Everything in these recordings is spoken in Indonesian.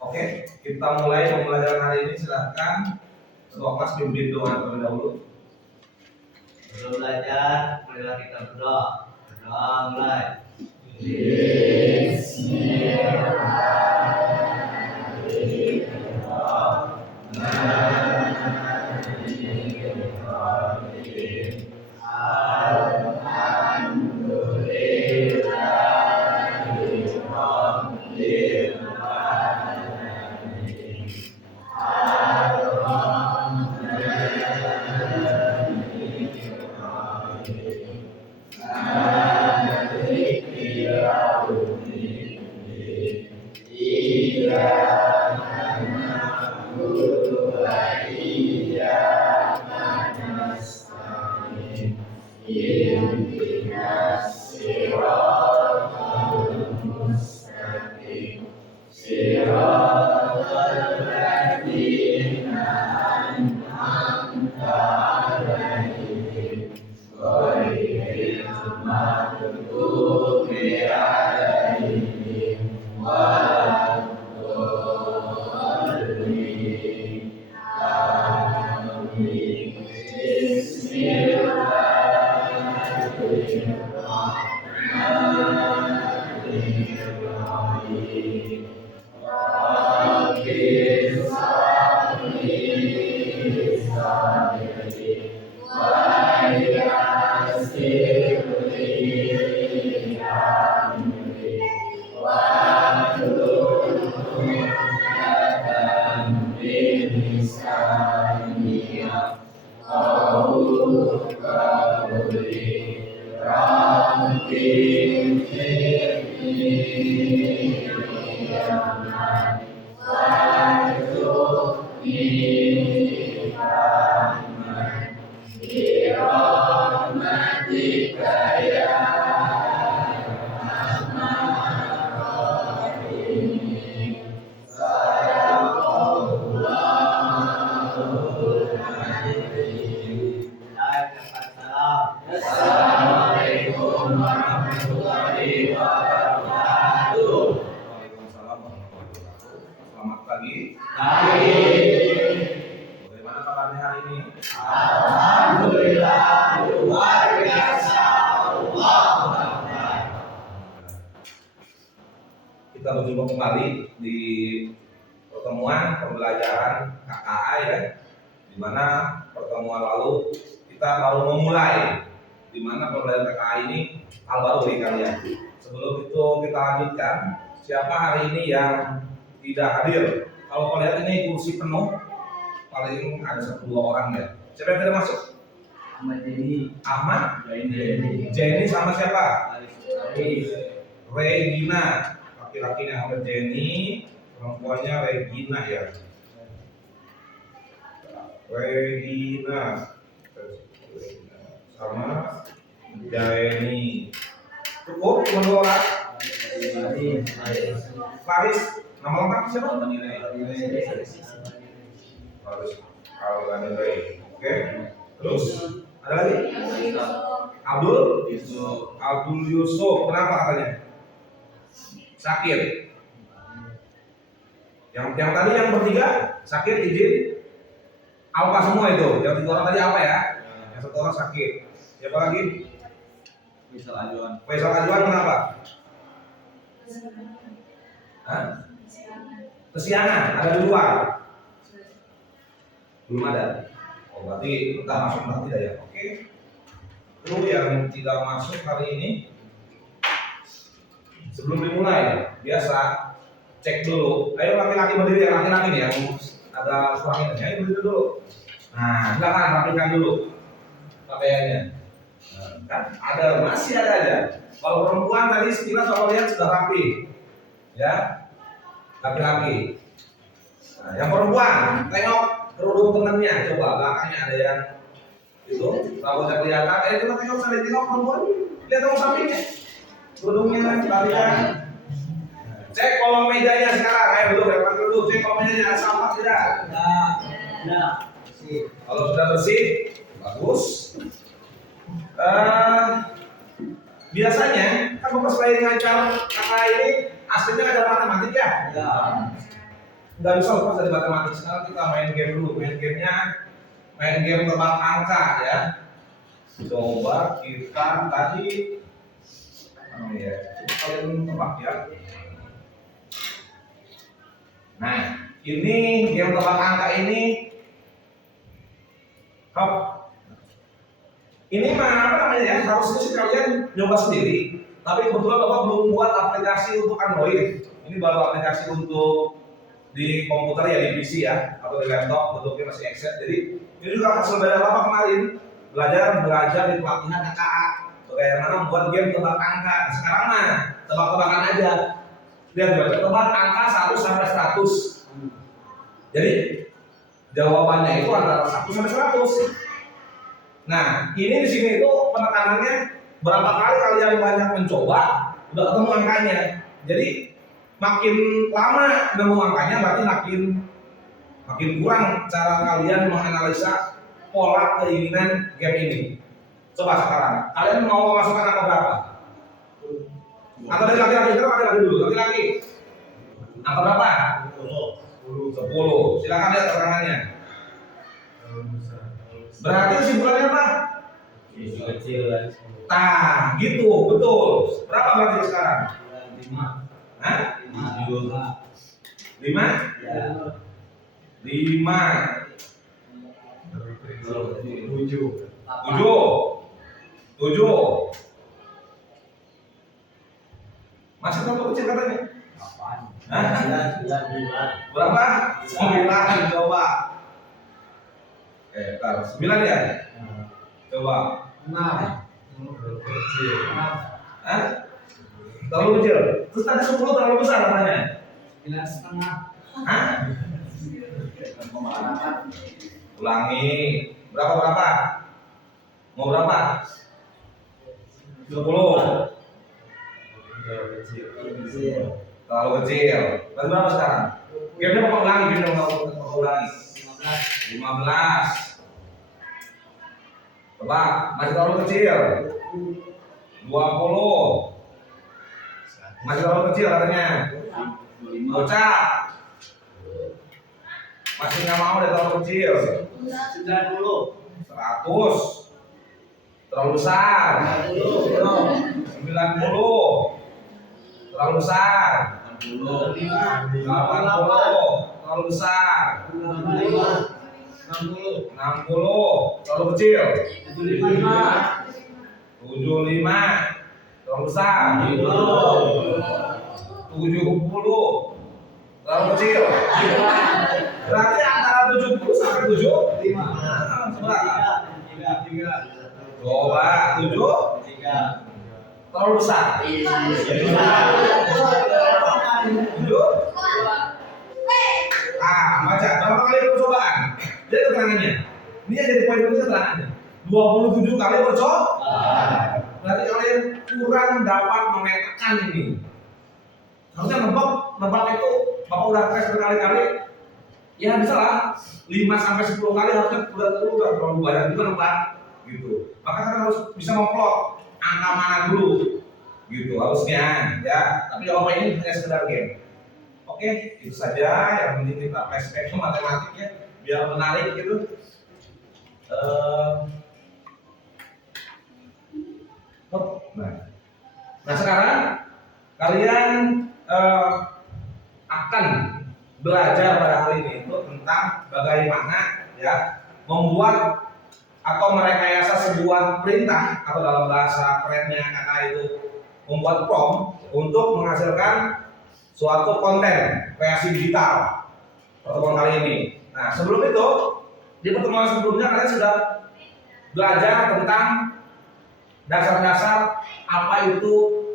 Oke, kita mulai pembelajaran hari ini. Silakan ketua kelas pimpin doa terlebih dahulu. Sebelum belajar, marilah kita berdoa. Berdoa mulai. Bagaimana kabarnya hari ini? Alhamdulillah luar biasa. Kita berjumpa kembali di pertemuan pembelajaran KKA ya, di mana pertemuan lalu kita baru memulai, di mana pembelajaran KKA ini hal baru bagi kalian. Sebelum itu kita lanjutkan, siapa hari ini yang tidak hadir? Kalau kalian ini kursi penuh, paling ada 1-2 orang ya. Siapa yang tidak masuk? Ahmad, Jenny sama siapa? Regina. Laki-lakinya namanya Jenny, perempuannya Regina ya. Regina sama Jenny. Cukup cuma 2 orang. Faris, nama lengkap siapa? Faris Alganire. Oke. Terus ada lagi? Abdul Yusuf. Kenapa katanya? Sakit. Yang tadi yang bertiga sakit izin alfa semua itu. Yang 3 orang tadi apa ya? Yang 1 orang sakit. Siapa lagi? Faisal Ajuan kenapa? Kesiangan. Ada di luar. Belum ada. Oh berarti kita masuk nanti tidak ya? Oke. Itu yang tidak masuk hari ini. Sebelum dimulai, biasa cek dulu. Ayo laki-laki berdiri ya, laki-laki nih yang ada suaminya. Ayo berdiri dulu. Nah, silakan rapikan dulu pakaiannya. Kan masih ada aja. Kalau perempuan tadi sekilas kalau lihat sudah rapi, ya. Laki-laki. Nah, yang perempuan tengok kerudung temennya, coba belakangnya ada yang itu, rambutnya kelihatan. Coba tengok sambil tengok perempuan, lihat dong sampingnya. Kerudungnya talikan. Cek kolong mejanya sekarang, belum ya, Kalau sudah bersih, bagus. Biasanya kan Bapak selain ngajar kakak ini aslinya ngajar matematik ya? Ya. Nggak bisa lepas dari matematik. Sekarang kita main game dulu. Main game tebak angka ya. Coba kita tadi ya, kalian tebak ya. Nah, ini game tebak angka ini. Hop. Ini mah apa namanya ya? Harusnya sih kalian nyoba sendiri. Tapi kebetulan Bapak belum buat aplikasi untuk Android. Ini baru aplikasi untuk di komputer ya, di PC ya, atau di laptop, bentuknya masih Excel. Jadi ini juga hasil dari Bapak kemarin belajar di pelatihan KKA. Bagaimana membuat game tebak angka. Nah, sekarang mah tebak-tebakan aja. Lihat baca tebak angka 1 sampai 100. Jadi jawabannya itu antara 1 sampai 100. Nah, ini di sini itu penekanannya berapa kali kalian banyak mencoba udah ketemu angkanya. Jadi makin lama nemu angkanya berarti makin kurang cara kalian menganalisa pola keinginan game ini. Coba sekarang, kalian mau masukkan angka berapa? Atau dari laki-laki, kita laki-laki dulu, laki-laki. Angka berapa? 10. Silakan lihat keterangannya. Berarti kesimpulannya apa? Kecil. Nah, gitu, betul. Berapa berarti sekarang? 5. Hah? 5? Ya. 5. 7. Masih terlalu kecil katanya? 8. Hah? 9. Berapa? 9. Coba. Bentar. 9 ya? Coba. 6. Hah? Terlalu kecil. Terus tadi 10 terlalu besar katanya? 9,5. Hah? Ulangi. Berapa? Mau berapa? 10. Terlalu kecil. Berarti berapa sekarang? Gamenya mau ulangi, mau ulangi. 15. Coba, masih terlalu kecil. 20. Masih terlalu kecil katanya. Bocah. Masih nggak mau deh terlalu kecil. 90. 100. Terlalu besar. 90. Terlalu besar. 80. Terlalu besar. 60. Terlalu kecil. 75. Terlalu besar. 70. Terlalu kecil. Berarti antara 70 sampai 75. Coba 7. Terlalu besar. 7. Baca berapa kali percobaan? Jadi keterangannya. Ini yang jadi poin penting keterangannya. 27 kali percoba. Berarti kalian kurang dapat memetakan ini. Harusnya nebak itu Bapak udah tes berkali-kali. Ya bisa lah 5 sampai 10 kali harusnya udah terlalu banyak juga nebak gitu. Maka kalian harus bisa memplot angka mana dulu gitu harusnya ya. Tapi Bapak ini hanya sekedar game. Oke, itu saja yang penting kita flashback ke matematiknya biar menarik gitu. Nah sekarang kalian akan belajar pada hari ini itu tentang bagaimana ya membuat atau merekayasa sebuah perintah atau dalam bahasa kerennya kakak itu membuat prompt untuk menghasilkan suatu konten kreasi digital pertemuan kali ini. Nah sebelum itu di pertemuan sebelumnya kalian sudah belajar tentang dasar-dasar apa itu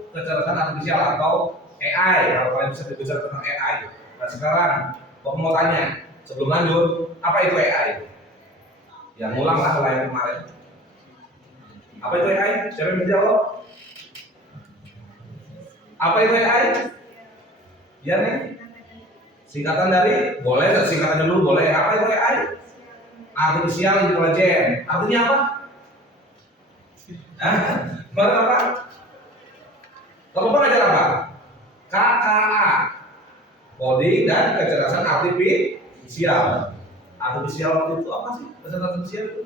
kecerdasan artifisial atau AI. Kalau kalian bisa berbicara tentang AI. Nah sekarang aku mau tanya sebelum lanjut, apa itu AI? Ya ngulang lah kalau yang kemarin. Apa itu AI? Siapa yang menjawab? Apa itu AI? Ya nih. Singkatan dari? Boleh, singkatannya dulu boleh. Apa itu AI? artificial intelligence. Artinya apa? Hah? Kemarin apa? Kamu ngajar apa? KKA, coding dan kecerdasan artificial. Artificial itu apa sih? Kecerdasan artificial itu?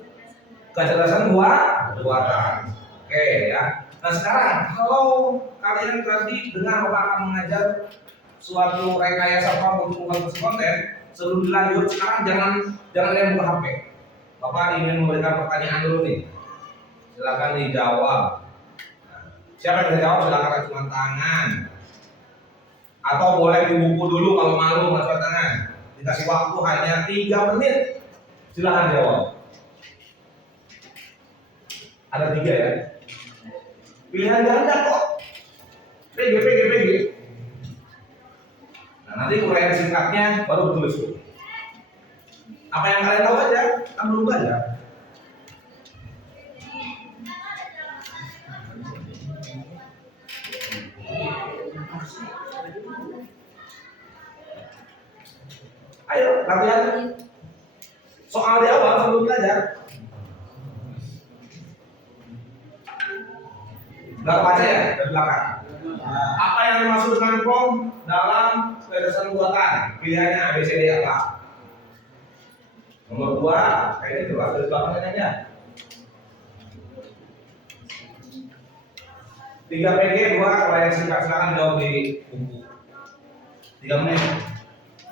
Kecerdasan buatan. Oke ya. Nah sekarang kalau kalian tadi dengar Bapak akan mengajar suatu rekayasa pembuatan konten, sebelum dilanjut sekarang jangan kalian buka HP. Bapak ingin memberikan pertanyaan dulu nih. Silakan dijawab. Siapa yang bisa jawab silakan acungkan tangan. Atau boleh di buku dulu kalau malu acungkan tangan. Dikasih waktu hanya 3 menit. Silakan jawab. Ada 3 ya. Pilihan ganda kok. PG. Nah, nanti uraian singkatnya baru betul. Apa yang kalian tahu aja, kan belum belajar. Ayo, latihan. Soal di awal sebelum belajar. Nggak baca ya dari belakang. Apa yang dimaksud dengan form dalam kecerdasan buatan? Pilihannya A, B, C, D apa? Nomor 2, kayaknya jelas dari belakang aja. 3 PG, 2 uraian singkat. Silakan jawab di buku. 3 menit.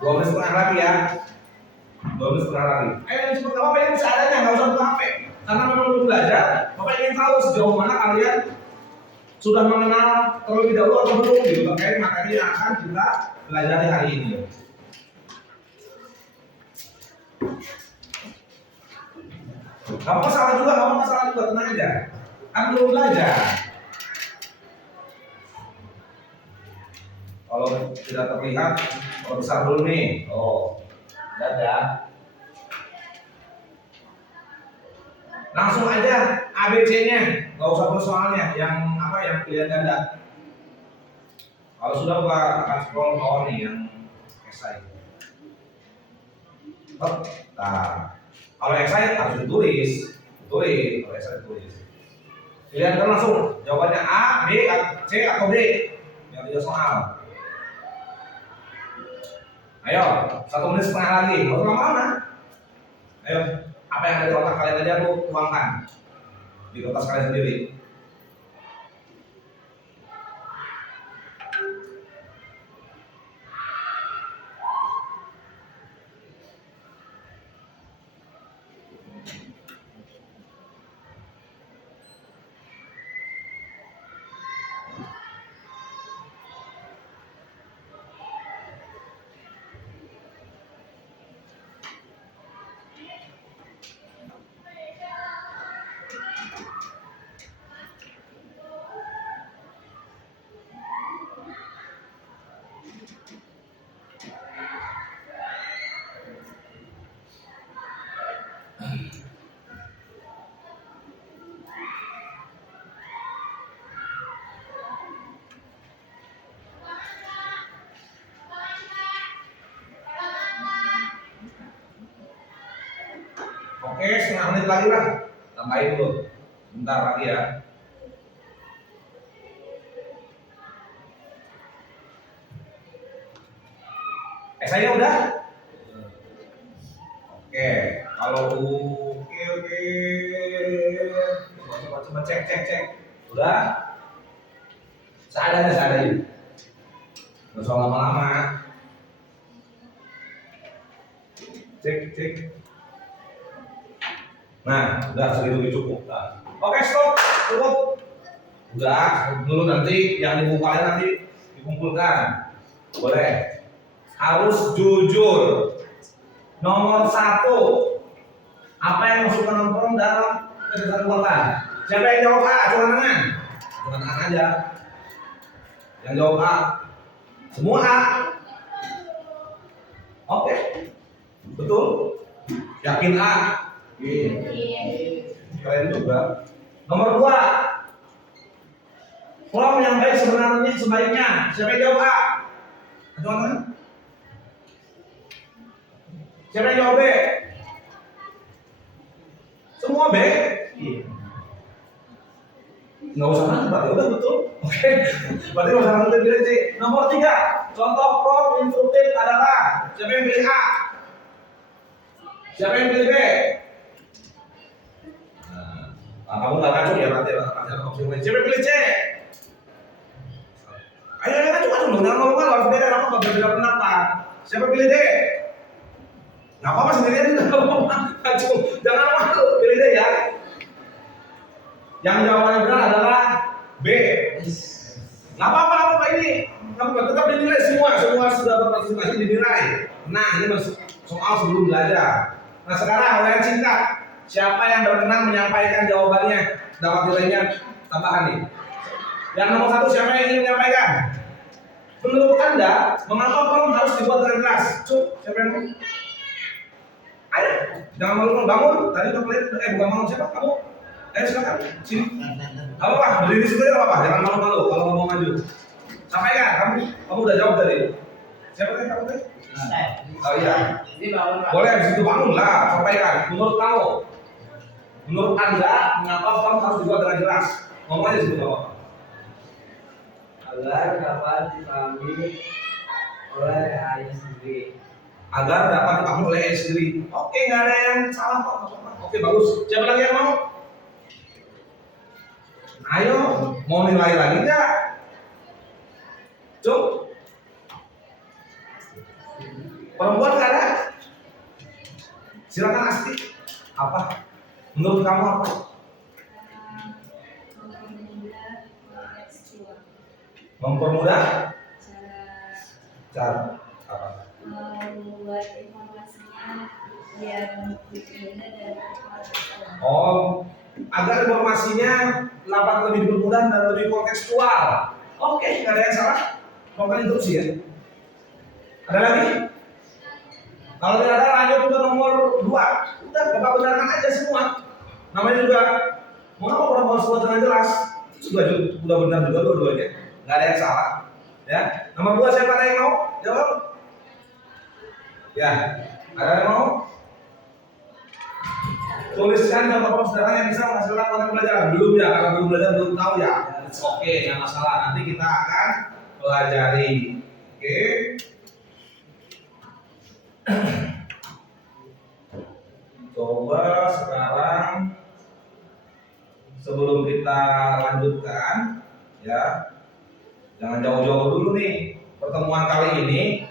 2 menit setengah lagi ya. 2 menit setengah lagi. Ayo cepat, Bapak ini bisa adanya, nggak usah buka HP. Karena memang belum belajar, Bapak ingin tahu sejauh mana kalian sudah mengenal terlebih dahulu atau belum gitu terkait materi yang akan kita pelajari hari ini. Gak masalah juga, tenang aja. Kan belum belajar. Kalau tidak terlihat, kalau besar dulu nih. Oh, ada. Langsung aja ABC-nya, nggak usah persoalnya yang apa yang pilihan ganda. Kalau sudah buka akan scroll bawah nih yang esai. Nah, kalau esai harus ditulis. Kalau esai ditulis. Pilihan kan langsung jawabannya A, B, C atau D yang tidak soal. Ayo, 1 menit setengah lagi, nggak usah lama-lama. Ayo, apa yang ada di otak kalian aja tuh tuangkan di kertas kalian sendiri. Oke, setengah menit lagi lah. Tambahin dulu. Bentar lagi ya. Esainya udah? Oke, kalau oke. Coba cek. Udah? Seadanya. Nggak usah lama-lama. Cek. Nah, udah segitu cukup. Nah. Oke, stop, cukup. Udah, dulu nanti yang di buku kalian nanti dikumpulkan. Boleh. Harus jujur. Nomor 1. Apa yang masuk ke nongkrong dalam kecerdasan buatan? Siapa yang jawab A? Angkat tangan. Angkat tangan aja. Yang jawab A. Semua A. Oke. Betul? Yakin A? Keren juga. Nomor 2. Form yang baik sebaiknya. Siapa yang jawab A? Teman-teman. Siapa yang jawab B? Semua B? Iya. Nggak usah nambah, ya udah betul. Oke. Berarti nggak usah nambah, pilih C. Nomor 3. Contoh prop instruktif adalah siapa yang pilih A? Siapa yang pilih B? Nah, kamu nggak ngaco ya nanti ada opsi lain. Siapa yang pilih C? Ayo ngaco dong, jangan malu-malu, harus beda apa berbeda pendapat. Siapa yang pilih D? Nggak apa-apa sendirian juga, nggak apa-apa. Ngaco, jangan malu, pilih D ya. Yang jawabannya benar adalah B. Nggak apa-apa ini. Kamu tetap dinilai semua sudah berpartisipasi dinilai. Nah ini soal sebelum belajar. Nah sekarang yang singkat, siapa yang berkenan menyampaikan jawabannya? Dapat nilainya tambahan nih. Yang nomor 1 siapa yang ingin menyampaikan? Menurut Anda, mengapa pom harus dibuat dengan keras? Cuk, siapa yang mau? Ayo, jangan malu bangun. Tadi kamu lihat, bukan bangun siapa? Kamu? Ayo silakan, sini. Apa apa? Berdiri situ ya apa? Jangan malu-malu kalau mau maju. Sampaikan, kamu udah jawab tadi. Siapa tadi kamu tadi? Oh iya. Ini bangun. Boleh di situ bangun lah, sampaikan. Menurut kamu, menurut Anda, mengapa pom harus dibuat dengan jelas? Ngomong aja situ apa? Agar dapat dipahami oleh ayah sendiri. Agar dapat dipahami oleh ayah sendiri. Oke, nggak ada yang salah kok. Oke, bagus. Siapa lagi yang mau? Ayo, mau nilai lagi nggak? Cuk, perempuan nggak ada? Silakan Asti. Apa? Menurut kamu apa? Mempermudah cara apa? Membuat informasinya biar berbeda dari kontekstual. Oh, agar informasinya dapat lebih dipermudah dan lebih kontekstual. Oke, nggak ada yang salah. Mau kan interupsi ya? Ada lagi? Kalau tidak ada, lanjut ke nomor 2. Udah, Bapak benarkan aja semua. Namanya juga, mau apa orang harus buat dengan jelas? Itu sudah benar juga dua-duanya. Nggak ada yang salah. Ya, nomor 2 siapa yang mau jawab? Ya, ada yang mau? Tuliskan contoh sederhana yang bisa menghasilkan konten pelajaran. Belum ya, karena belum belajar belum tahu ya. Oke, nggak masalah. Nanti kita akan pelajari. Oke. Coba sekarang sebelum kita lanjutkan, ya, jangan jauh-jauh dulu nih. Pertemuan kali ini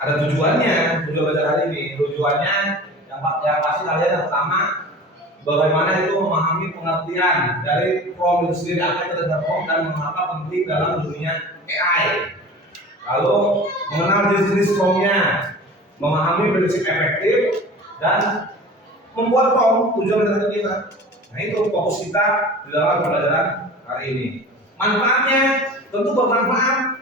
ada tujuannya, tujuan belajar hari ini. Tujuannya yang pasti kalian yang pertama, bagaimana itu memahami pengertian dari prompt itu sendiri, apa itu adalah prompt dan mengapa penting dalam dunia AI. Lalu mengenal jenis-jenis promptnya, memahami prinsip efektif dan membuat prompt tujuan belajar kita. Nah itu fokus kita di dalam pembelajaran hari ini. Manfaatnya tentu bermanfaat.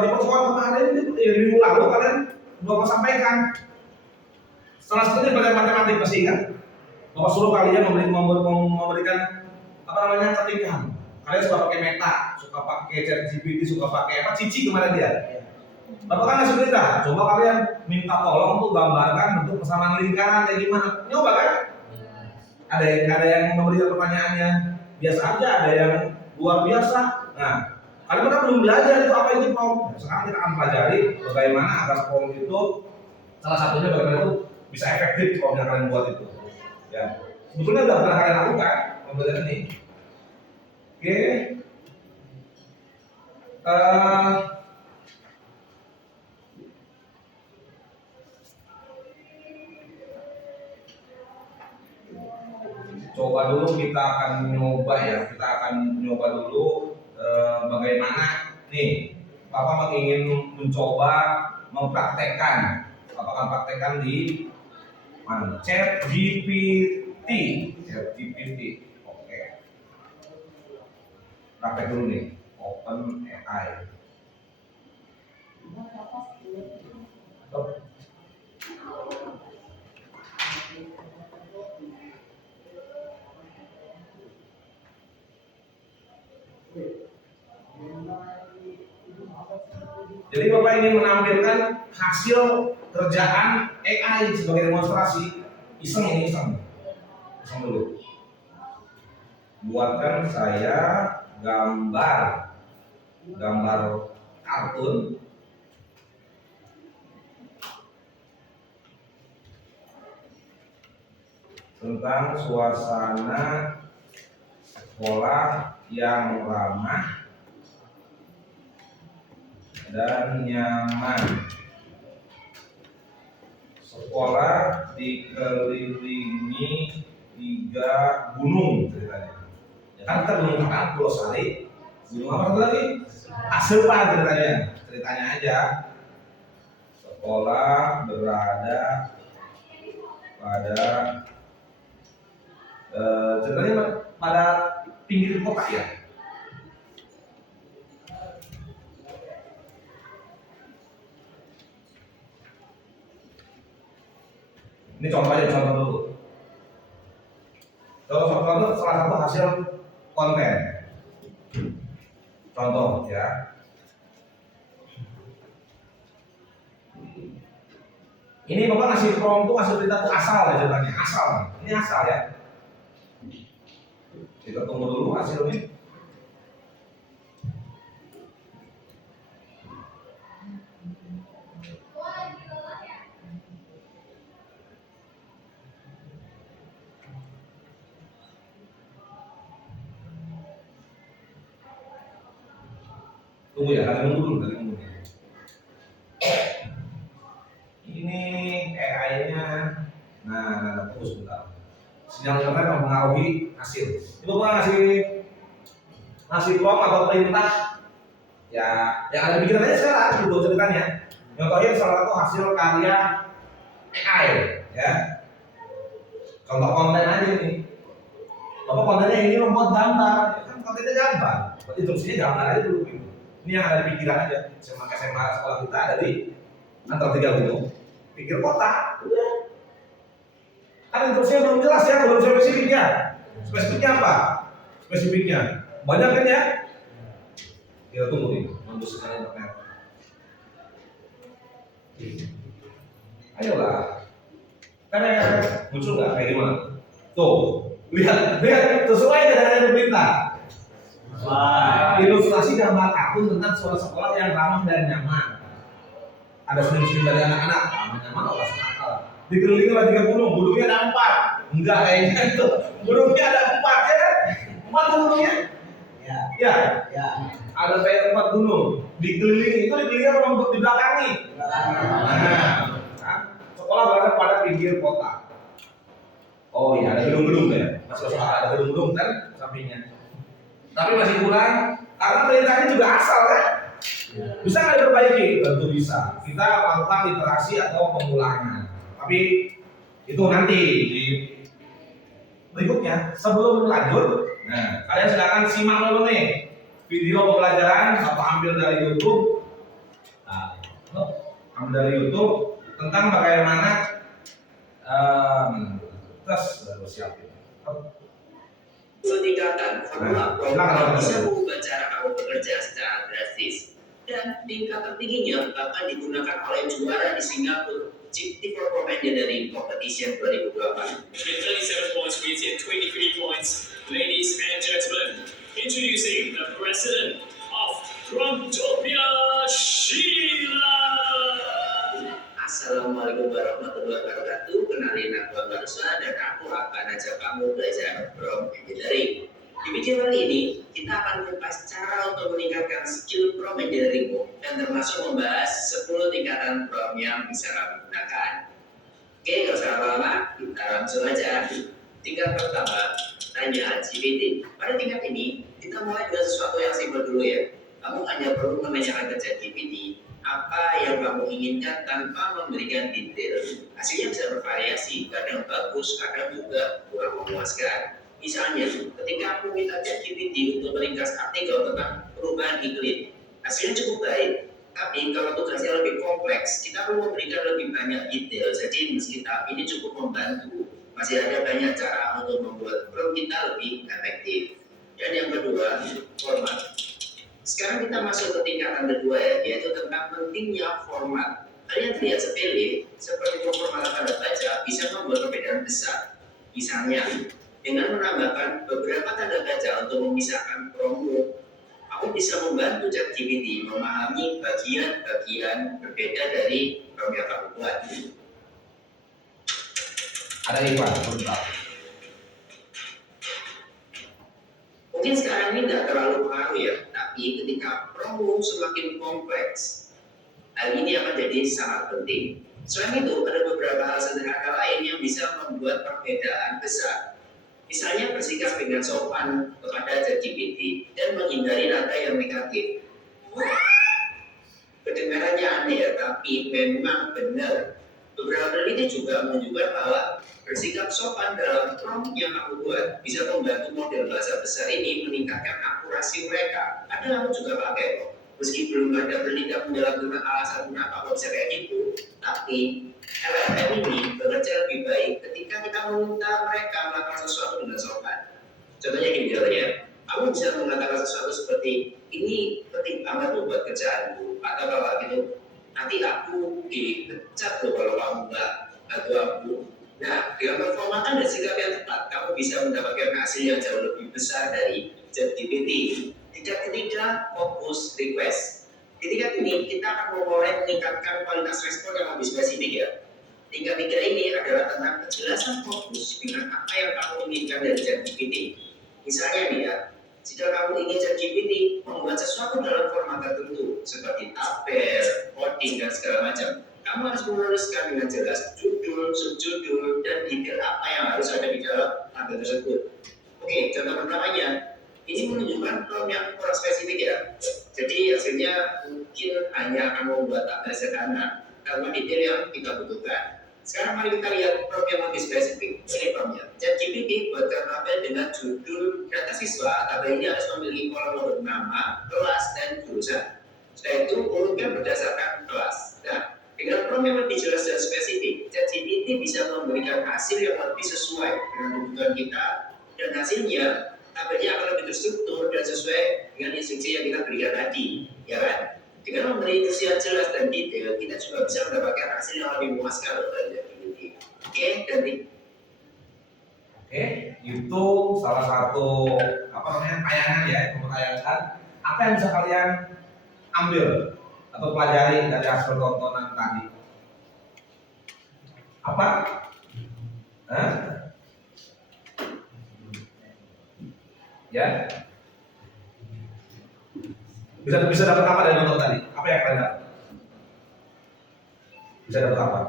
Di pertemuan kemarin ini minggu lalu kalian Bapak sampaikan salah satunya belajar matematik pasti kan? Bapak suruh kalian memberikan apa namanya ketikan. Kalian suka pakai Meta, suka pakai ChatGPT, suka pakai apa? Cici kemarin dia. Bapak kan ngasih berita, coba kalian minta tolong tuh gambarkan bentuk persamaan lingkaran kayak gimana. Nyoba kan? Ada yang memberikan pertanyaannya biasa aja, ada yang luar biasa. Nah, kalian kan belum belajar itu apa itu prompt. Sekarang kita akan pelajari bagaimana agar prompt itu salah satunya bagaimana itu bisa efektif prompt yang kalian buat itu. Ya, sebetulnya udah pernah kalian lakukan pembelajaran ini. Oke. Coba dulu kita akan nyoba ya, kita akan nyoba dulu bagaimana nih Bapak ingin mencoba mempraktekkan, Bapak akan praktekkan di mana? ChatGPT. Oke. Praktek dulu nih, Open AI. Jadi Bapak ingin menampilkan hasil kerjaan AI sebagai demonstrasi. iseng dulu. Buatkan saya gambar kartun tentang suasana sekolah yang ramah dan nyaman. Sekolah dikelilingi 3 gunung ceritanya. Ya kan kita gunung apa? Pulau Sari. Gunung apa satu lagi? Asepan ceritanya aja. Sekolah berada pada ceritanya pada pinggir kota ya. Ini contoh dulu. Contoh salah satu hasil konten. Contoh ya. Ini Bapak ngasih prompt tuh ngasih berita tuh asal ya ceritanya, asal. Ini asal ya. Kita tunggu dulu hasilnya. Tunggu ya, kalian nunggu dulu. Ini AI-nya, nah, tunggu sebentar. Sinyal internet mempengaruhi hasil. Itu Bapak ngasih prompt atau perintah, ya yang ada di pikiran aja sekarang gitu ceritanya. Contohnya salah satu hasil karya AI, ya. Contoh konten aja nih. Bapak kontennya ini membuat gambar, ya kan kontennya gambar. Instruksinya gambar aja dulu gitu. Ini yang ada di pikiran aja. SMA sekolah kita ada di antara 3 gunung. Pikir kota, udah. Kan instruksinya belum jelas ya, belum spesifiknya. Spesifiknya apa? Spesifiknya banyak kan ya? Kita tunggu nih, membusukkan internet. Ayolah. Karena muncul nggak kayak gimana? Tuh, lihat, sesuai dengan yang diminta. Ilustrasi gambar kartun tentang suasana sekolah yang ramah dan nyaman. Ada senyum-senyum dari anak-anak, ramah nyaman atau akal. Dikelilingi oleh 3 gunung, gunungnya ada 4. Enggak kayaknya itu. Gunungnya ada 4 ya kan? 4 gunungnya? Ya. Ada kayak 4 gunung. Dikelilingi, itu dikelilingi apa untuk dibelakangi? Nah, sekolah berada pada pinggir kota. Oh iya, ada gedung-gedung ya. Masih ada gedung-gedung kan sampingnya. Tapi masih kurang karena perintahnya juga asal kan? Bisa nggak diperbaiki? Tentu bisa. Kita lakukan literasi atau pengulangan. Tapi itu nanti di berikutnya. Sebelum lanjut, nah kalian silakan simak dulu nih video pembelajaran atau ambil dari YouTube. Nah, ambil dari YouTube tentang bagaimana tes baru siapin. Peningkatan formula program bisa mengubah cara kamu bekerja secara drastis, dan tingkat tertingginya bahkan digunakan oleh juara di Singapura GPT for Engineering Competition 2008. With 37 points, we hit 23 points. Ladies and gentlemen, introducing the president of Drumtopia, Sheila. Assalamualaikum warahmatullahi wabarakatuh. Kenalin aku Barusan dan aku akan ajak kamu belajar prompt engineering. Di video kali ini kita akan membahas cara untuk meningkatkan skill prompt engineeringmu dan termasuk membahas 10 tingkatan prompt yang bisa kamu gunakan. Oke, gak usah lama-lama, kita langsung aja. Tingkat pertama, tanya GPT. Pada tingkat ini kita mulai dengan sesuatu yang simpel dulu ya. Kamu hanya perlu menanyakan ke GPT apa yang kamu inginkan tanpa memberikan detail. Hasilnya bisa bervariasi, kadang bagus, kadang juga kurang memuaskan. Misalnya, ketika aku minta ChatGPT untuk meringkas artikel tentang perubahan iklim, hasilnya cukup baik. Tapi kalau tugasnya lebih kompleks, kita perlu memberikan lebih banyak detail. Jadi meski tahap ini cukup membantu, masih ada banyak cara untuk membuat prompt kita lebih efektif. Dan yang kedua, format. Sekarang kita masuk ke tingkatan kedua ya, yaitu tentang pentingnya format. Hal yang terlihat sepele, seperti pemformatan tanda baca, bisa membuat perbedaan besar. Misalnya, dengan menambahkan beberapa tanda baca untuk memisahkan promo, kamu bisa membantu ChatGPT memahami bagian-bagian berbeda dari prom yang kamu buat. Ada iklan, bentar. Mungkin sekarang ini nggak terlalu pengaruh ya, tapi ketika promo semakin kompleks, hal ini akan jadi sangat penting. Selain itu, ada beberapa hal sederhana lain yang bisa membuat perbedaan besar. Misalnya bersikap dengan sopan kepada ChatGPT dan menghindari nada yang negatif. Kedengarannya aneh ya, tapi memang benar. Beberapa peneliti juga menunjukkan bahwa bersikap sopan dalam prompt yang kamu buat bisa membantu model bahasa besar ini meningkatkan akurasi mereka. Ada yang juga pakai kok. Meski belum ada penelitian mendalam tentang alasan kenapa kok bisa kayak gitu, tapi LLM ini bekerja lebih baik ketika kita meminta mereka melakukan sesuatu dengan sopan. Contohnya gini contohnya, kamu bisa mengatakan sesuatu seperti ini penting banget tuh buat kerjaanku, atau kalau gitu nanti aku dipecat loh kalau kamu nggak bantu aku. Nah, dengan performakan dan sikap yang tepat, kamu bisa mendapatkan hasil yang jauh lebih besar dari ChatGPT. Tingkat ketiga, fokus request. Di tingkat ini, kita akan memulai meningkatkan kualitas respon yang lebih spesifik ya. Tingkat tiga ini adalah tentang kejelasan fokus dengan apa yang kamu inginkan dari ChatGPT. Misalnya nih ya, jika kamu ingin ChatGPT membuat sesuatu dalam format tertentu, seperti tabel, coding, dan segala macam, kamu harus menuliskan dengan jelas judul, subjudul, dan detail apa yang harus ada di dalam tabel tersebut. Oke, contoh pertamanya, ini menunjukkan prompt yang kurang spesifik ya. Jadi hasilnya mungkin hanya akan membuat tabel sederhana tanpa detail yang kita butuhkan. Sekarang mari kita lihat prompt yang lebih spesifik. Ini promptnya. ChatGPT buatkan tabel dengan judul data siswa. Tabel ini harus memiliki kolom urut nama, kelas, dan jurusan. Setelah itu urutkan berdasarkan kelas. Nah, dengan prompt yang lebih jelas dan spesifik, ChatGPT bisa memberikan hasil yang lebih sesuai dengan kebutuhan kita, dan hasilnya tabelnya akan lebih terstruktur dan sesuai dengan instruksi yang kita berikan tadi, ya kan? Dengan memberi instruksi yang jelas dan detail, kita juga bisa mendapatkan hasil yang lebih memuaskan dari ChatGPT. Oke, ganti. Oke, itu salah satu tayangan ya, mempertayankan apa yang bisa kalian ambil atau pelajari dari hasil tontonan tadi. Apa? Hah? Ya? Bisa dapat apa dari nonton tadi? Apa yang kalian dapat? Bisa dapat apa?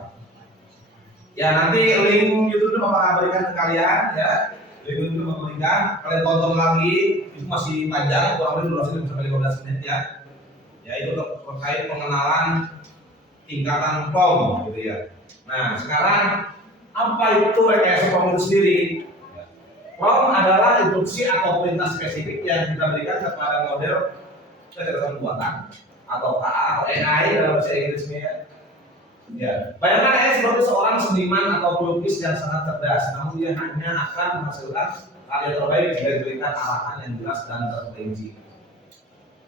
Ya nanti link YouTube itu Bapak berikan ke kalian ya. Link YouTube Bapak berikan, kalian tonton lagi, itu masih panjang, kurang lebih durasinya sampai 15 menit ya. Ya itu terkait pengenalan tingkatan POM gitu ya. Nah sekarang apa itu rekayasa POM itu sendiri? POM adalah instruksi atau perintah spesifik yang kita berikan kepada model kecerdasan buatan atau KA atau AI dalam bahasa Inggrisnya. Ya, bayangkan AI seperti seorang seniman atau pelukis yang sangat cerdas, namun dia hanya akan menghasilkan karya terbaik jika diberikan arahan yang jelas dan terperinci.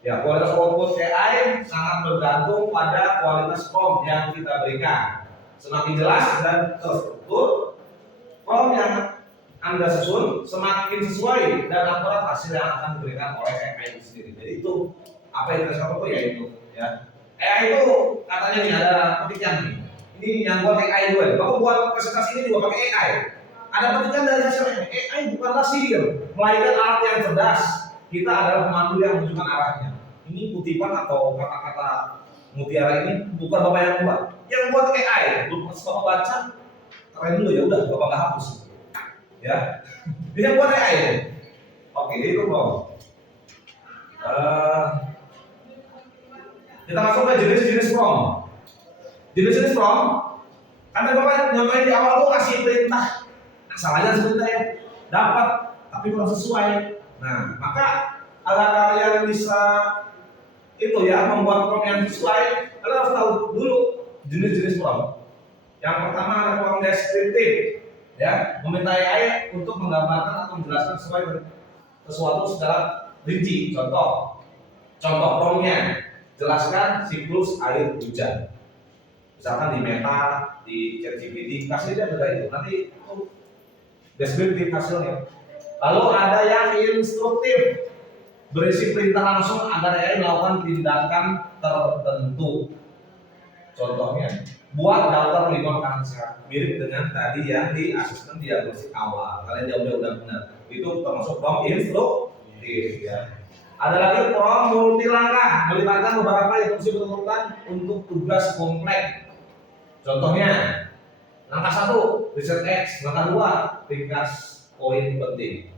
Ya, kualitas output AI sangat bergantung pada kualitas prompt yang kita berikan. Semakin jelas dan terstruktur prompt yang Anda susun, semakin sesuai dan akurat hasil yang akan diberikan oleh AI itu sendiri. Jadi itu apa yang kita sebut yaitu ya. AI itu katanya nih ada petikan nih. Ini yang buat AI dulu. Bapak buat presentasi ini juga pakai AI. Ada petikan dari hasilnya. AI bukanlah sihir, melainkan alat yang cerdas. Kita adalah pemandu yang menunjukkan arahnya. Ini kutipan atau kata-kata mutiara ini bukan Bapak yang buat. Yang buat AI. Belum Bapak baca, keren dulu ya udah Bapak nggak hapus. Ya, dia buat AI. Oke, itu bro. Kita masuk ke jenis-jenis prompt. Jenis-jenis prompt, kan Bapak nyontohin di awal tuh kasih perintah, salahnya sebentar ya, dapat tapi kurang sesuai. Nah, maka agar kalian bisa itu ya membuat prompt yang sesuai, kalian harus tahu dulu jenis-jenis prompt. Yang pertama ada prompt deskriptif. Ya, meminta AI untuk menggambarkan atau menjelaskan sesuatu secara rinci. Contoh promptnya, jelaskan siklus air hujan. Misalkan di Meta, di ChatGPT, kasih dia beda itu. Nanti deskriptif hasilnya. Lalu ada yang instruktif, berisi perintah langsung agar AI melakukan tindakan tertentu. Contohnya, buat daftar 5 makanan sehat. Mirip dengan tadi yang di asesmen diagnostik awal. Kalian jauh-jauh udah benar. Itu termasuk prompt instruktif ya. Ada lagi prompt multi langkah, melibatkan beberapa instruksi berurutan untuk tugas kompleks. Contohnya, langkah 1, riset X, langkah 2, ringkas poin penting.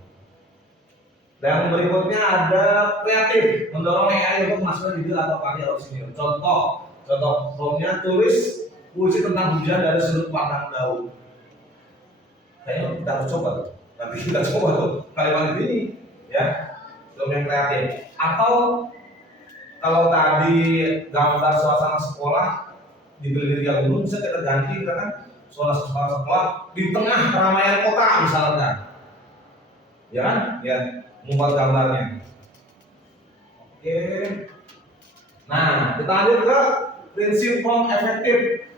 Dan berikutnya ada kreatif, mendorong AI untuk masukkan ide atau karya orisinil. Contoh promptnya tulis puisi tentang hujan dari sudut pandang daun. Kayaknya kita harus coba tuh. Nanti kita coba tuh kalimat ini, ya. Prompt yang kreatif. Atau kalau tadi gambar suasana sekolah dibeli di gunung, bisa kita ganti kan suasana sekolah di tengah keramaian kota misalkan, ya kan? Ya, membuat gambarnya. Oke. Nah, kita lanjut ke prinsip prompt efektif.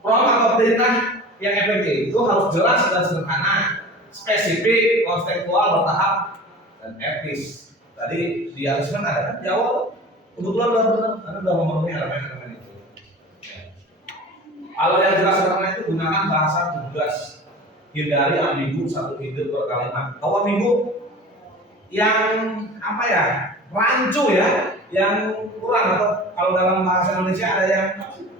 Prompt atau perintah yang efektif itu harus jelas dan sederhana, spesifik, kontekstual, bertahap, dan etis. Tadi di asesmen ada kan di awal, kebetulan udah memenuhi elemen-elemen itu. Kalau yang jelas sederhana itu gunakan bahasa tugas, hindari ambigu, satu ide per kalimat. Kalau ambigu yang apa ya, rancu ya, yang kurang, atau kalau dalam bahasa Indonesia ada yang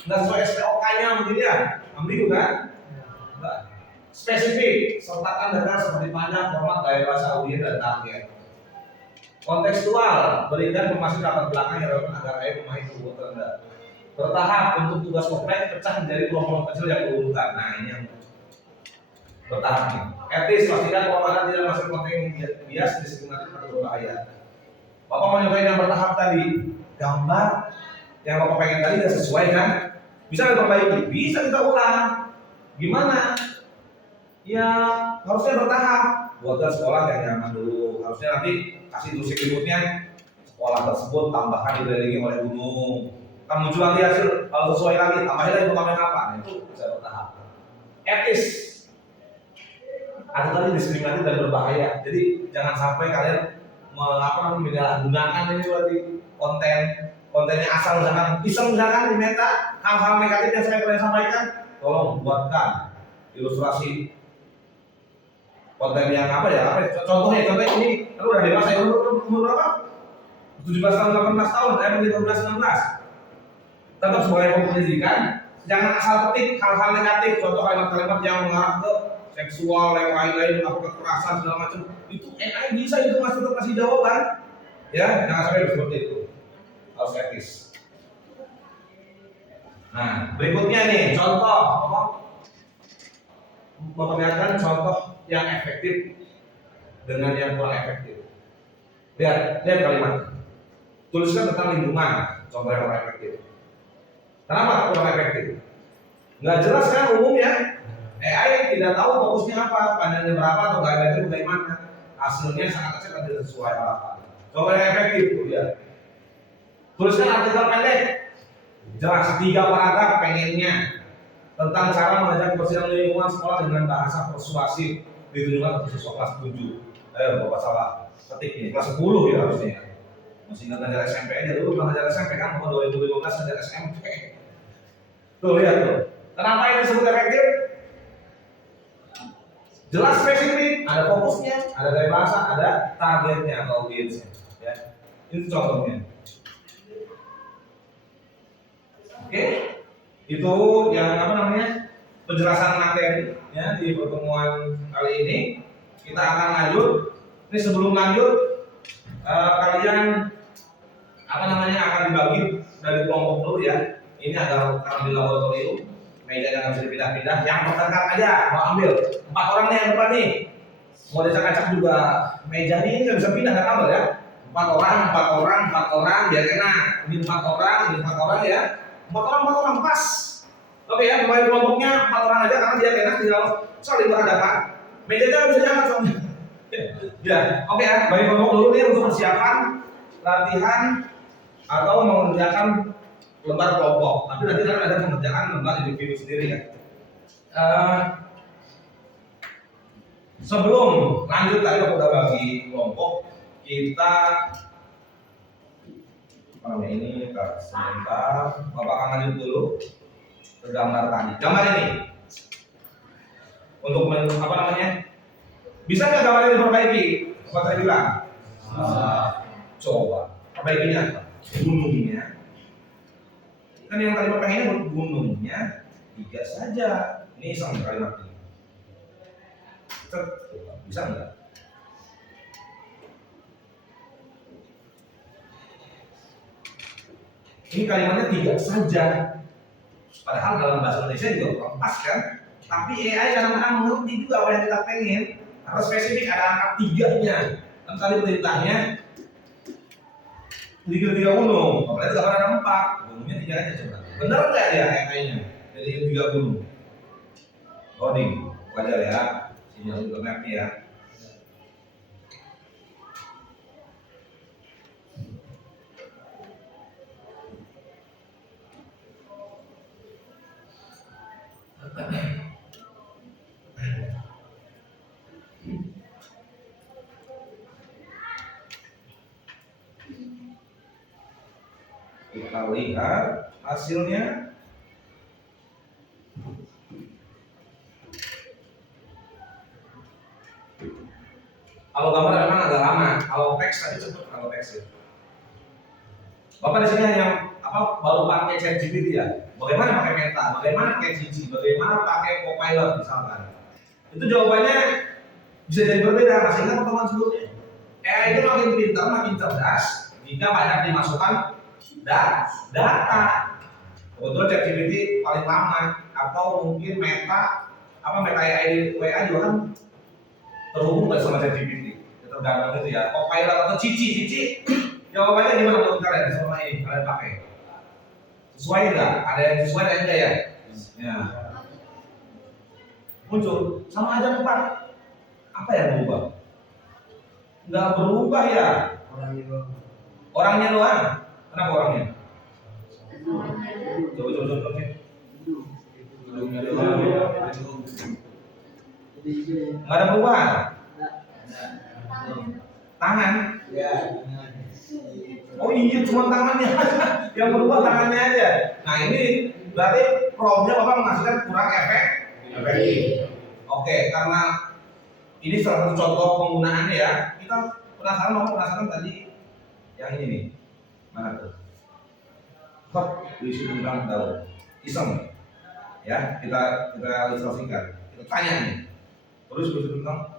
nggak sesuai SPOK-nya mungkin ya, ambigu kan? Spesifik, sertakan data seperti panjang, format, gaya bahasa, audiens dan target. Kontekstual, berikan informasi latar belakang yang relevan agar AI memahami kebutuhan Anda. Bertahap, untuk tugas kompleks pecah menjadi kelompok kecil yang berurutan. Nah, ini yang bertahap nih. Etis, pastikan bahwa Anda tidak masuk konten bias, diskriminatif atau berbahaya. Bapak mau nyobain yang bertahap tadi, gambar yang Bapak pengen tadi tidak sesuai kan? Bisa diperbaiki, bisa kita ulang. Gimana? Ya harusnya bertahap. Buatkan sekolah yang nyaman dulu. Harusnya nanti kasih instruksi berikutnya, sekolah tersebut tambahkan dikelilingi oleh gunung. Kan muncul lagi hasil, kalau sesuai lagi tambahin lagi mau apa? Nah, itu bisa bertahap. Etis, atau tadi diskriminatif dan berbahaya. Jadi jangan sampai kalian menyalahgunakan ini berarti kontennya asal misalkan iseng misalkan di Meta, hal-hal negatif yang saya kalian sampaikan, tolong buatkan ilustrasi konten yang apa ya? Contohnya ini, kan udah dewasa ya, umur berapa? 17 tahun, 18 tahun, 15, 19. Tetap sebagai pendidikan, jangan asal ketik hal-hal negatif, contoh kalimat-kalimat yang mengarah ke seksual, yang lain-lain, apa kekerasan segala macam. Itu AI bisa itu masih tetap kasih jawaban, ya, jangan sampai seperti itu. Harus etis. Nah, berikutnya nih contoh, memperlihatkan contoh yang efektif dengan yang kurang efektif. Lihat kalimat. Tuliskan tentang lingkungan, contoh yang kurang efektif. Kenapa kurang efektif? Nggak jelas kan umumnya. AI tidak tahu fokusnya apa, panjangnya berapa atau gayanya bagaimana. Hasilnya sangat kecil dan tidak sesuai harapan. Contoh yang efektif tuh ya. Tuliskan artikel pendek, jelas 3 paragraf pengennya tentang cara mengajak kebersihan lingkungan sekolah dengan bahasa persuasif ditujukan untuk siswa kelas 7. Bapak salah ketik ini, kelas 10 ya harusnya. Masih ingat ngajar SMP aja dulu, pernah ngajar SMP kan, tahun 2015 ngajar SMP. Tuh lihat tuh, kenapa ini disebut efektif? Jelas spesifik, ada fokusnya, ada gaya bahasa, ada targetnya atau audiensnya. Ya, itu contohnya. Oke, itu yang apa namanya penjelasan materi ya di pertemuan kali ini. Kita akan lanjut. Ini sebelum lanjut, kalian apa namanya akan dibagi dari kelompok dulu ya. Ini ada karena di laboratorium, meja yang harus dipindah-pindah. Yang terdekat aja mau ambil 4 orang nih yang depan nih. Mau dicak-cak juga meja ini nggak bisa pindah kan ya. 4 orang biar enak. Ini 4 orang ya. 4 orang pas. Oke ya, mulai kelompoknya 4 orang aja karena dia enak tinggal saling berhadapan. Mejanya bisa diangkat soalnya. Ya, oke ya, bagi kelompok dulu nih untuk persiapan latihan atau mengerjakan lembar kelompok. Tapi nanti kan ada pengerjaan lembar individu sendiri ya. Sebelum lanjut tadi aku udah bagi kelompok, kita ini sebentar, Bapak akan lanjut dulu ke gambar tadi. Gambar ini untuk apa namanya? Bisa nggak gambar ini diperbaiki? Apa saya bilang? Coba perbaikinya apa? Gunungnya. Kan yang tadi Bapak ini gunungnya 3 saja. Ini iseng kalimat ini. Bisa nggak? Ini kalimatnya 3 saja. Padahal dalam bahasa Indonesia juga kurang pas kan. Tapi AI kadang-kadang mengerti juga apa yang kita pengen. Harus spesifik ada angka 3-nya. Kan tadi perintahnya 3 gunung. Apalagi gambar ada 4. Gunungnya 3 aja coba. Bener nggak ya AI-nya? Jadi 3 gunung. Loading. Wajar ya. Sinyal internet ya. Kita lihat hasilnya. Kalau gambar memang agak lama, kalau teks tadi cepet kalau teks ya. Bapak di sini hanya baru pakai ChatGPT ya. Bagaimana pakai Meta, bagaimana pakai Gigi, bagaimana pakai Copilot misalkan. Itu jawabannya bisa jadi berbeda. Masih ingat pertemuan sebelumnya? AI itu makin pintar, makin cerdas jika banyak dimasukkan data. Kebetulan ChatGPT paling lama, atau mungkin Meta AI WA juga kan terhubung nggak sama ChatGPT, tergantung itu ya. Copilot atau Cici, jawabannya gimana menurut kalian selama ini kalian pakai? Sesuai nggak? Ada yang sesuai ada yang enggak ya? Ya. Muncul sama aja 4. Apa yang berubah? Nggak berubah ya. Orangnya doang. Kenapa orangnya? Coba. Nggak ada perubahan. Tangan. Oh iya, cuma tangannya yang berubah, tangannya aja. Nah ini berarti promptnya Bapak menghasilkan kurang efektif. Oke, karena ini salah satu contoh penggunaannya ya. Kita penasaran tadi yang ini nih. Mana tuh? Berisi tentang daun. Iseng. Ya, kita ilustrasikan. Kita tanya nih. Terus berisi tentang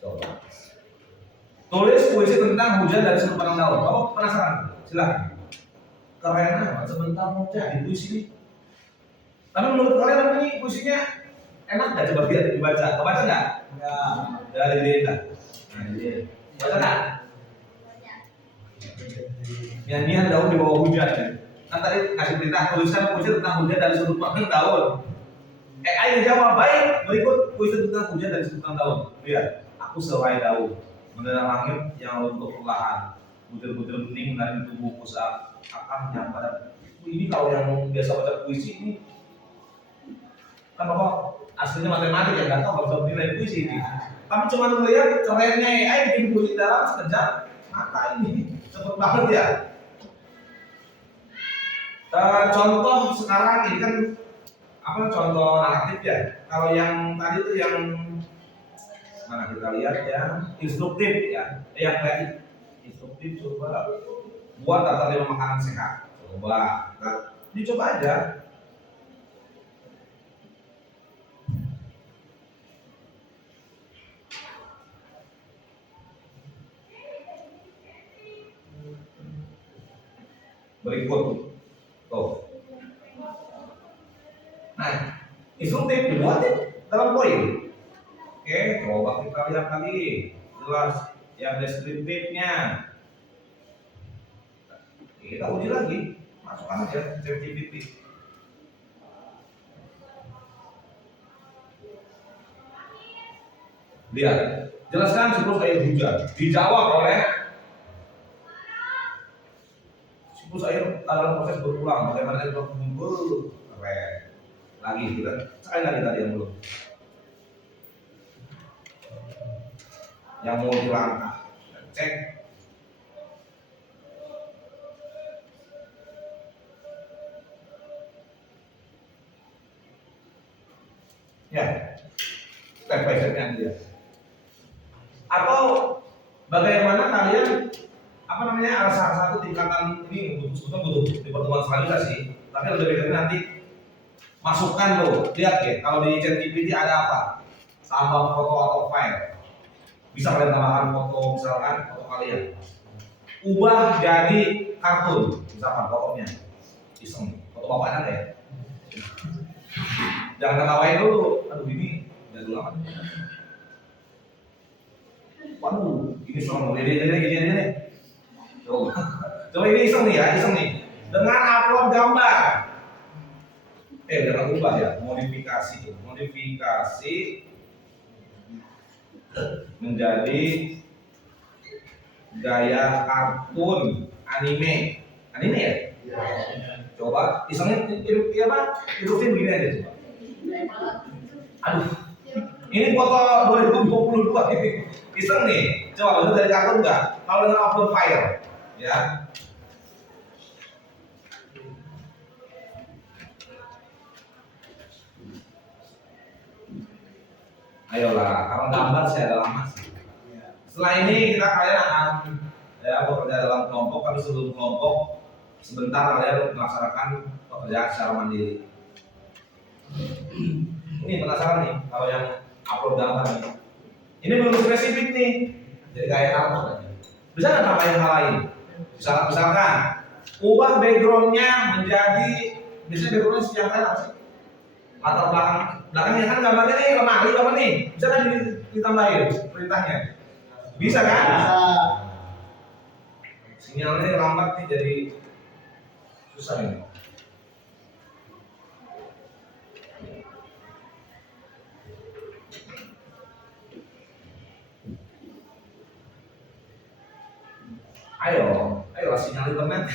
coba. Tulis puisi tentang hujan dari sudut pandang daun. Bapak penasaran? Silakan. Keren amat sebentar mau jadi puisi ini. Tapi menurut kalian ini puisinya enak nggak? Coba lihat dibaca. Kebaca nggak? Nggak. Dari Denda. Nah ini. Baca nggak? Nyanyian daun di bawah hujan. Kan tadi kasih perintah tuliskan puisi tentang hujan dari sudut pandang daun. AI menjawab, baik. Berikut puisi tentang hujan dari sudut pandang daun. Lihat. Aku selai daun. Mendengar langit yang runtuh perlahan, butir-butir bening dari tubuhku saat akan yang pada. Ini kalau yang biasa baca puisi ini kan Bapak aslinya matematik ya, nggak tahu kalau bisa menilai puisi ini. Tapi cuma melihat kerennya AI bikin puisi dalam sekejap mata ini cepet banget ya. Contoh sekarang ini kan contoh naratif ya. Kalau yang tadi itu yang mana kita lihat ya, instruktif ya, yang kayak instruktif coba buat tata 5 makanan sehat. Coba, dicoba aja. Berikut, tuh. Nah, instruktif dibuatin dalam poin. Oke, coba kita lihat lagi jelas yang deskriptifnya. Kita uji lagi, masukkan aja ChatGPT. Lihat, jelaskan siklus air hujan. Dijawab oleh Terus akhirnya dalam proses berulang, bagaimana kita mengumpul, keren. Lagi kita, sekali lagi tadi yang belum. Yang multi langkah, cek. Ya, step by stepnya dia. Atau bagaimana kalian ada salah satu tingkatan ini butuh di pertemuan selanjutnya sih, tapi lebih baiknya nanti masukkan loh, lihat ya kalau di ChatGPT ada apa, tambah foto atau file, bisa kalian tambahkan foto, misalkan foto kalian, ubah jadi kartun, misalkan fotonya, iseng, foto bapaknya ada ya, jangan ketawain dulu, aduh ini udah dulu apa? Waduh, ini serem, ini. Coba ini iseng nih ya, iseng nih. Dengan upload gambar. Jangan ubah ya, modifikasi menjadi gaya kartun anime ya? Coba isengnya hidupin begini aja coba. Aduh, ini foto 2022 ini. Iseng nih, coba itu dari kartun enggak? Kalau dengan upload file, ya. Ayolah, karena gambar saya ada lama sih. Setelah ini kalian akan bekerja dalam kelompok, tapi sebelum kelompok sebentar kalian melaksanakan pekerjaan secara mandiri. Ini penasaran nih kalau yang upload gambar nih. Ini belum spesifik nih, jadi kayak kartun aja. Bisa nggak tambahin hal lain? Misalkan ubah backgroundnya menjadi, biasanya backgroundnya sejak apa sih? Latar belakangnya kan gambarnya nih lemari apa nih? Bisa nggak ditambahin perintahnya? Bisa kan? Sinyalnya lambat nih jadi susah ini. Ayo sinyal internet.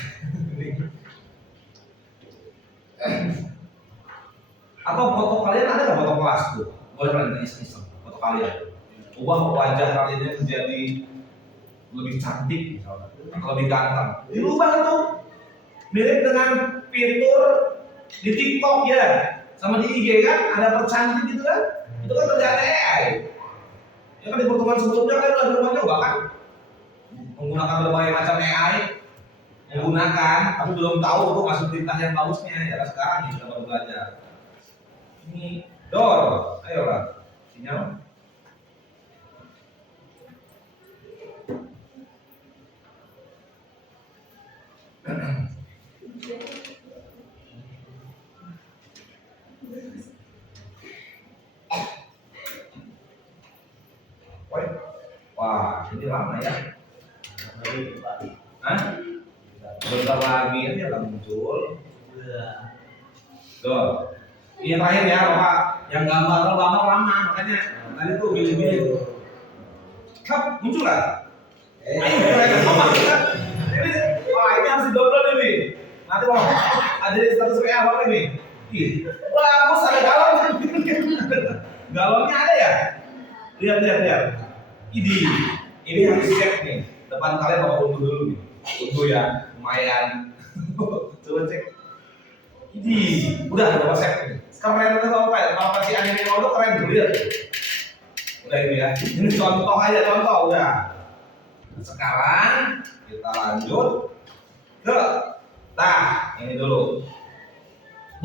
Atau foto kalian ada nggak foto kelas tuh? Boleh kalian iseng foto kalian. Ubah wajah kalian menjadi lebih cantik misalnya, atau lebih ganteng. Dirubah tuh. Mirip dengan fitur di TikTok ya, sama di IG kan ada percantik gitu kan? Itu kan kerjaan AI. Ya kan di pertemuan sebelumnya kan udah coba kan? Menggunakan berbagai macam AI, menggunakan, tapi belum tahu tuh masuk perintah yang bagusnya. Ya sekarang nih kita baru belajar. Ini door, ayolah sinyal. Wah, ini lama ya. Hah? Bentar lagi ini akan muncul. Tuh. Ini terakhir ya, Bapak. Yang gambar lama makanya tadi tuh pilih-pilih. Kap, muncul lah. Wah, ini harus didownload ini. Nanti mau ada di status WA apa ini? Bagus, ada galon. Galonnya ada ya? Lihat. Ini harus cek nih. Depan kalian Bapak unduh dulu nih. Unduh ya, lumayan. Coba cek. Udah Bapak cek nih. Sekarang keren apa ya? Kalau kasih anime auto keren dulu ya. Udah ini ya. Ini contoh aja, udah. Sekarang kita lanjut ke ini dulu.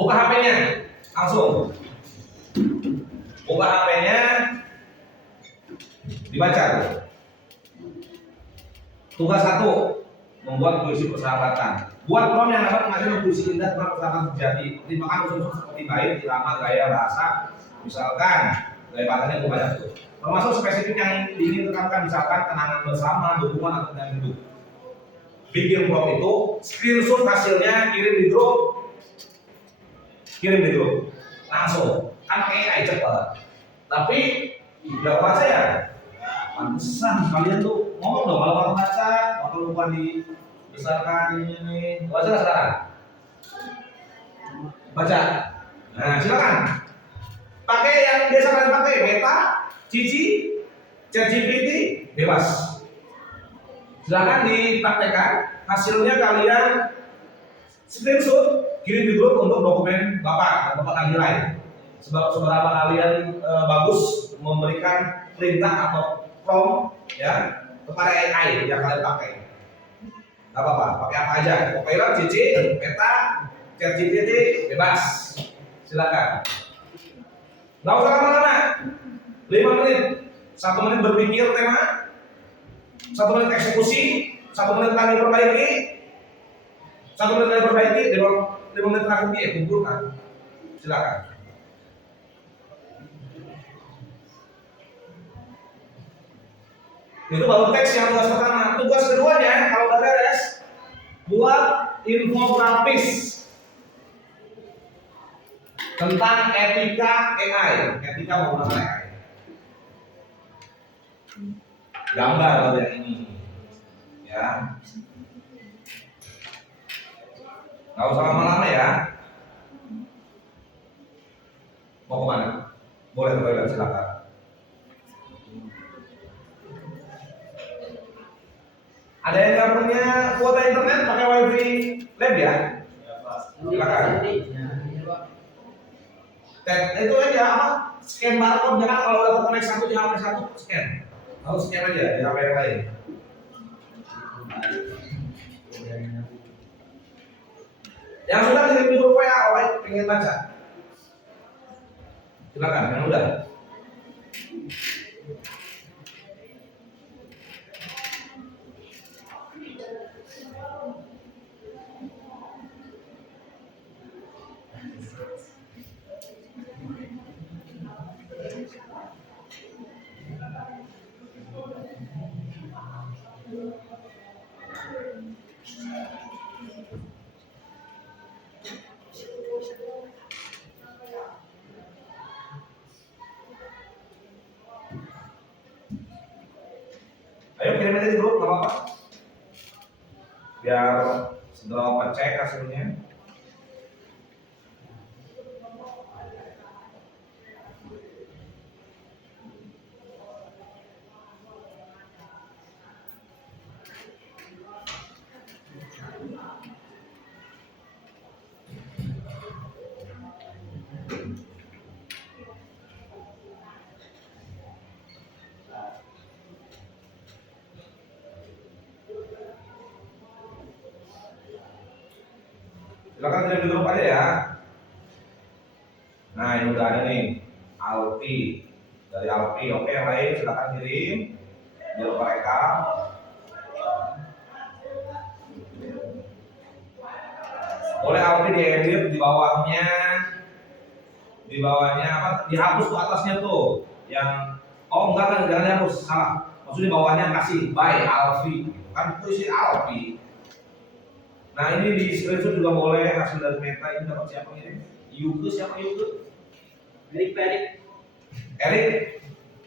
Buka HP-nya langsung. Buka HP-nya, dibaca. Tugas 1, membuat puisi persahabatan. Buat prom yang dapat menghasilkan puisi indah tentang persahabatan sejati. Pertimbangkan unsur-unsur seperti bait, irama, gaya, bahasa. Misalkan gaya bahasanya gue banyak tuh. Termasuk spesifik yang ingin tekankan, misalkan kenangan bersama, dukungan atau dan hidup. Bikin prom itu, screenshot hasilnya, kirim di grup, langsung. Kan pakai AI cepat. Tapi udah bahasa ya. Pantesan kalian tuh ngomong dong kalau baca, waktu lupa di Besarkan ini. Baca nggak sekarang? Baca. Nah, silakan. Pakai yang biasa kalian pakai, Meta, Cici, ChatGPT, bebas. Silakan dipraktekkan. Hasilnya kalian screenshot, kirim di grup untuk dokumen Bapak dan Bapak akan nilai. Sebab seberapa kalian bagus memberikan perintah atau prompt ya kepada AI yang kalian pakai. Gak apa-apa, pakai apa aja. Copilot, Cici, Meta, ChatGPT, bebas. Silakan. Gak usah lama-lama. 5 menit. 1 menit berpikir tema, 1 menit eksekusi, 1 menit lagi perbaiki, 1 menit lagi perbaiki, 5 menit terakhir kumpulkan. Silakan. Itu baru teks yang tugas pertama. Tugas keduanya kalau udah beres, buat infografis tentang etika AI, etika menggunakan AI. Gambar kalau yang ini, ya. Nggak usah lama-lama ya. Mau kemana? Boleh ke toilet, silakan. Ada yang nggak punya kuota internet pakai wifi lab ya? Silakan. Itu aja apa? Scan barcode, jangan kalau udah terkonek satu di HP satu scan. Harus scan aja di HP yang lain. Yang sudah kirim di grup WA, orang pengen baca. Silakan, yang udah. Ayo kirim aja di grup, nggak apa-apa. Biar segera Bapak cek hasilnya. Silakan kirim di grup aja ya. Nah ini udah ada nih, Alpi dari Alpi. Oke, yang lain silakan kirim biar mereka. Boleh Alpi diedit di bawahnya apa? Dihapus tuh atasnya tuh yang enggak jangan dihapus, salah. Maksudnya di bawahnya kasih by Alfi, kan itu isi Alpi. Nah ini di screenshot juga boleh hasil dari Meta. Ini dapat siapa ini? Yuke, siapa Yuke? Erik.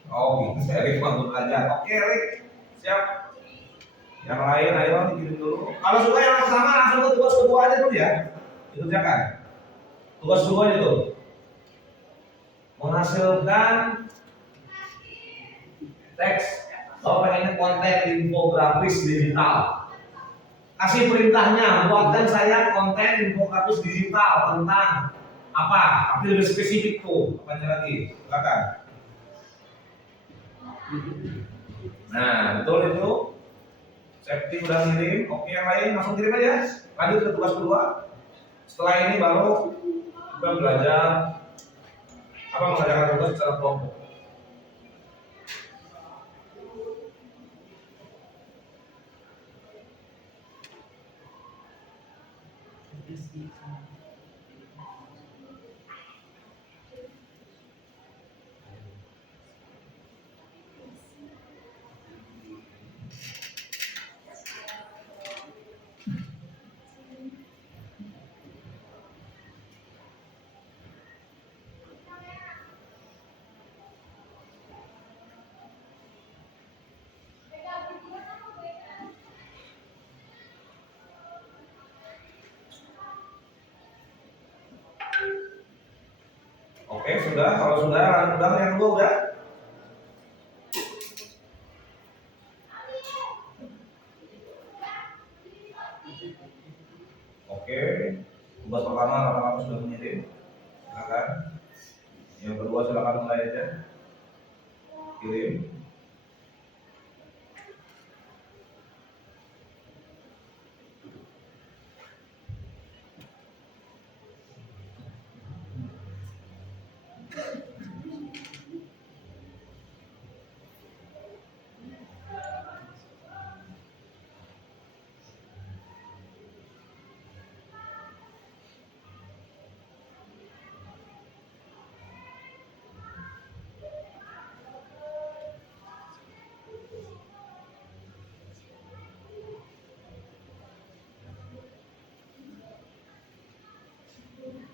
Oh gitu, Erik bangun aja. Oke Erik, siap. Yang lain ayo dikirim dulu. Kalau suka yang pertama langsung ke tugas kedua aja dulu ya. Dikerjakan. Tugas kedua itu menghasilkan teks atau pengen konten infografis digital. Kasih perintahnya, buatkan saya konten infografis digital tentang apa? Tapi lebih spesifik tuh. Apanya lagi? Silakan. Nah, betul itu. Safety udah ngirim. Oke, yang lain langsung kirim aja. Lanjut ke tugas kedua. Setelah ini baru kita belajar apa mengerjakan tugas secara kelompok. Oke, sudah. Kalau sudah, yang kedua udah. Oke, tugas pertama rata-rata sudah mengirim. Silakan. Yang kedua silakan mulai aja. Kirim.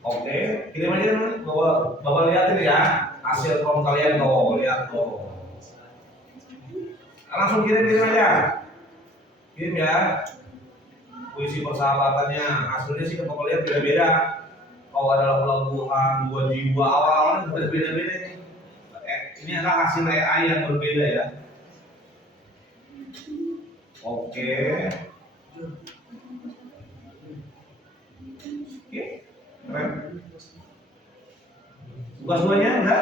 Oke, kirim aja nih. Bapak lihatin ya hasil prom kalian tuh, lihat tuh. Langsung kirim aja. Kirim ya. Puisi persahabatannya, hasilnya sih kalau lihat beda-beda. Kalau ada pelabuhan, dua jiwa, awal-awalnya beda-beda nih. Ini adalah hasil AI yang berbeda ya. Oke. Oke, keren. Tugas duanya udah?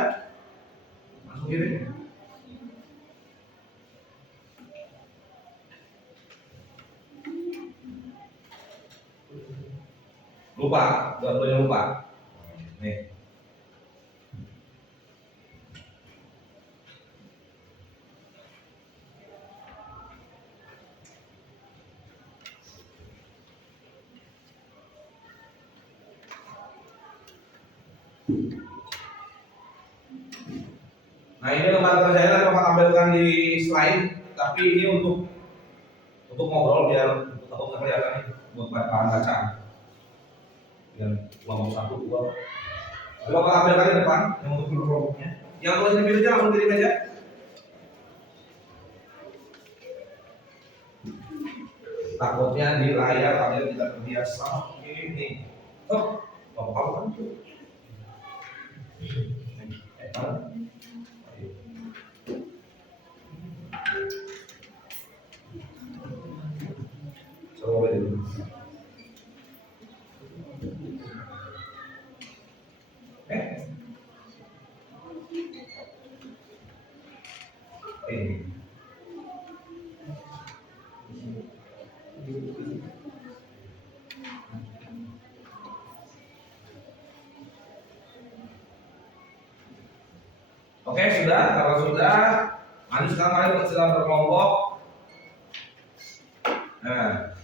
Langsung kirim. Lupa, tugas duanya lupa. Nih. Nah ini lembar kerjanya Bapak tampilkan di slide, tapi ini untuk ngobrol biar untuk kelihatan nih buat bahan bacaan. Dan kelompok 1, 2. Bapak tampilkan di depan yang untuk kelompoknya. Yang tulis di pilihnya langsung kirim aja. Takutnya di layar kalian tidak terbiasa. Ini. Oh, Bapak tahu kan? Coba dulu. Ini. Oke, sudah. Kalau sudah, mari sekarang kalian bersilakan berkelompok. Nah,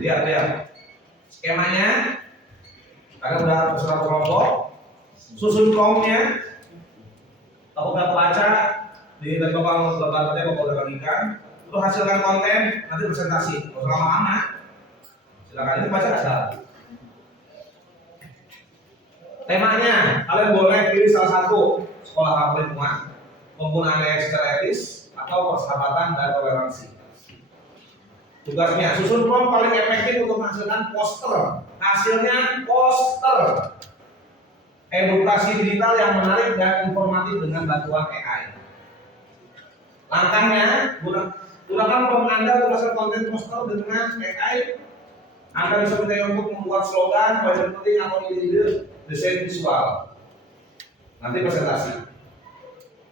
lihat skemanya. Kalian sudah bersilakan berkelompok. Susun promnya. Aku udah baca di lembaga Bapak udah bagikan. Terus hasilkan konten, nanti presentasi. Kalau lama-lama, silakan ini baca asal. Temanya, kalian boleh pilih salah satu: sekolah ramah lingkungan, penggunaan AI secara etis, atau persahabatan dan toleransi. Tugasnya, susun prom paling efektif untuk menghasilkan poster. Hasilnya poster. Edukasi digital yang menarik dan informatif dengan bantuan AI. Langkahnya, gunakan prom Anda untuk menghasilkan konten poster dengan AI. Anda bisa minta untuk membuat slogan, poin penting atau ide desain visual. Nanti presentasi.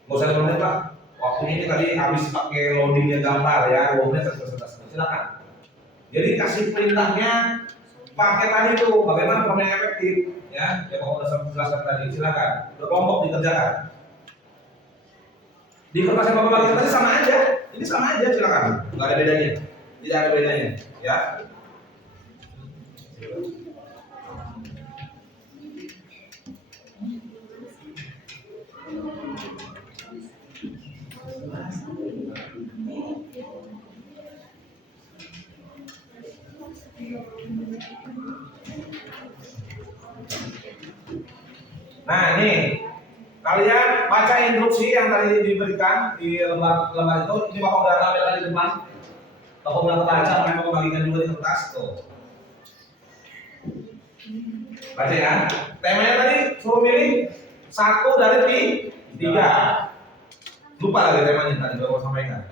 Nggak usah menit Pak. Waktunya ini tadi habis pakai loadingnya gambar ya, 2 menit presentasi. Silakan. Jadi kasih perintahnya pakai tadi tuh bagaimana prom yang efektif ya. Yang Bapak sudah jelaskan tadi. Silakan. Berkelompok dikerjakan. Di kertas yang Bapak bagikan tadi sama aja. Ini sama aja silakan. Nggak ada bedanya. Tidak ada bedanya ya. Nah ini kalian baca instruksi yang tadi diberikan di lembar itu. Ini Bapak udah tampilkan di depan. Bapak udah baca, Bapak bagikan juga di kertas tuh. Baca ya. Temanya tadi suruh milih 1 dari 3. Lupa lagi temanya tadi baru sampaikan.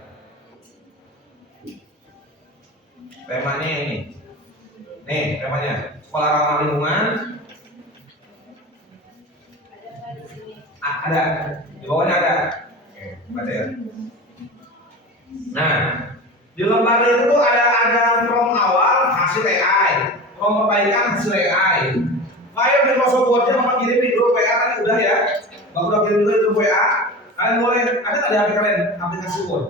Temanya ini. Nih temanya sekolah ramah lingkungan. Ada di bawahnya ada. Oke, baca ya. Nah, di lembar itu tuh ada prom awal hasil AI, prom perbaikan hasil AI. File Microsoft Word-nya Bapak kirim di grup WA tadi udah ya. Bapak udah kirim dulu di grup WA. Kalian boleh ada nggak di HP kalian aplikasi Word?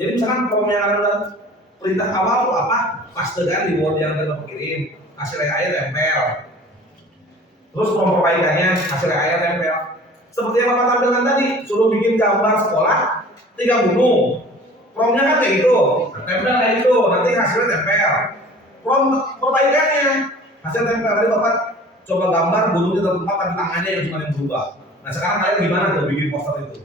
Jadi misalkan prom yang ada perintah awal itu apa? Paste kan di Word yang tadi Bapak kirim. Hasil AI tempel. Terus prom perbaikannya hasil AI tempel. Seperti yang Bapak tampilkan tadi, suruh bikin gambar sekolah 3 gunung. Promnya kan kayak gitu, tempel kayak gitu, nanti hasilnya tempel. Prom perbaikannya hasil tempel. Tadi Bapak coba gambar gunungnya tempat tapi tangannya yang cuma yang berubah. Nah sekarang kalian gimana tuh bikin poster itu?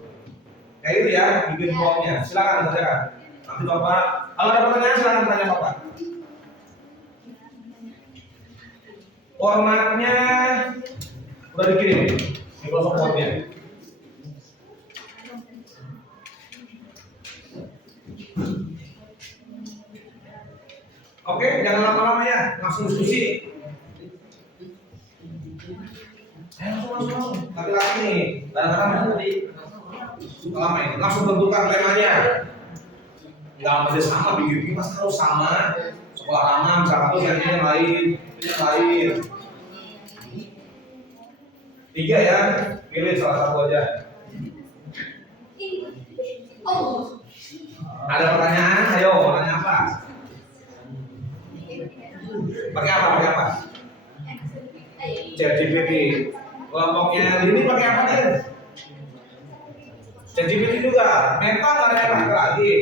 Kayak gitu ya, bikin promnya. Silakan dikerjakan. Nanti Bapak, kalau ada pertanyaan silakan tanya Bapak. Formatnya udah dikirim Microsoft Word-nya. Oke, jangan lama-lama ya, langsung diskusi. Langsung. Laki-laki nih, kadang-kadang tadi lama ini, langsung tentukan temanya. Nggak mesti sama, bikin pas harus sama. Sekolah ramah, misalkan tuh yang ini lain, ini yang lain. 3 ya, pilih salah satu aja. Oh. Ada pertanyaan? Ayo, mau tanya apa? Pakai apa? ChatGPT. Kelompoknya ini pakai apa dia? ChatGPT juga. Meta nggak ada yang pakai lagi.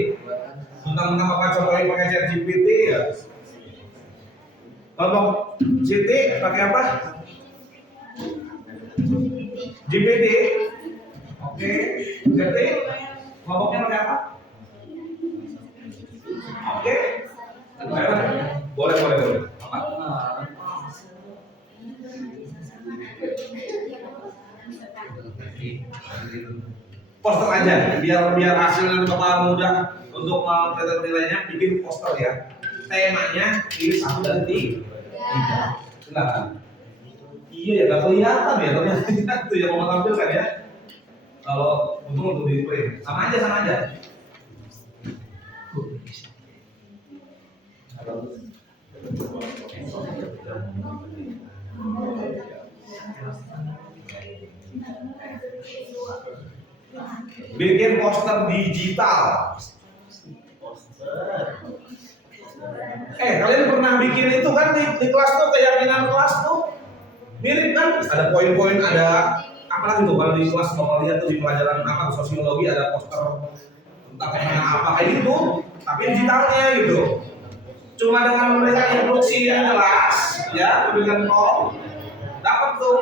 Tentang Bapak cobain pakai ChatGPT ya. Kelompok Siti pakai apa? GPT. Oke. Siti. Kelompoknya pakai apa? Oke. Boleh. Apa? Poster aja, biar hasilnya Bapak mudah untuk melihat nilainya, bikin poster ya. Temanya pilih 1 dari 3. Silakan. Iya ya, nggak kelihatan ya ternyata itu yang mau tampilkan ya. Kalau untuk di print, sama aja. Bikin poster digital. Kalian pernah bikin itu kan di kelas tuh, keyakinan kelas tuh mirip kan? Ada poin-poin, ada apa lagi tuh kalau di kelas mau lihat tuh di pelajaran apa sosiologi ada poster tentang fenomena apa kayak gitu, tapi digitalnya gitu. Cuma dengan memberikan instruksi yang jelas, ya, memberikan form, dapat tuh.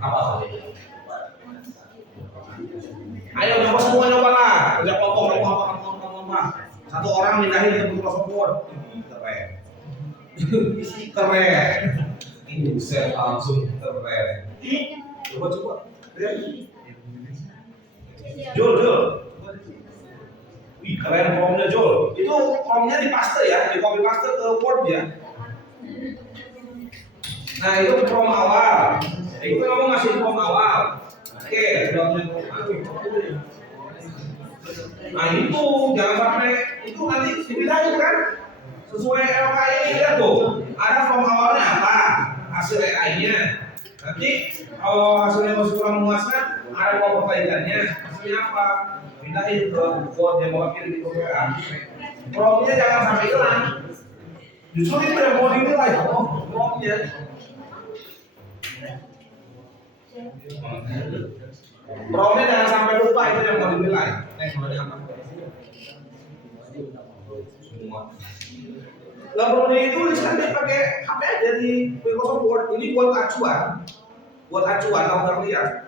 Apa? Ayo coba semua nyoba lah, kerja kelompok. Satu orang mindahin ke Microsoft Word. Keren. Ini bisa langsung keren. Coba. Jul. Wih, keren promnya Jul. Itu promnya di paste ya, di copy paste ke Word ya. Nah itu prom awal. Itu kamu ngasih prom awal. Oke, nah itu jangan sampai itu nanti dipindahin kan sesuai LKI lihat tuh ada form awalnya apa hasil AI-nya, nanti kalau hasilnya masih kurang memuaskan ada form perbaikannya hasilnya apa pindahin ke Word yang mau kirim di WA. Promnya jangan sampai hilang, justru itu yang mau dinilai promnya. Promnya jangan sampai lupa, itu yang mau dinilai. Semua. Lah promnya itu tulisannya pakai HP aja di Microsoft Word. Ini buat acuan kalau nggak lihat.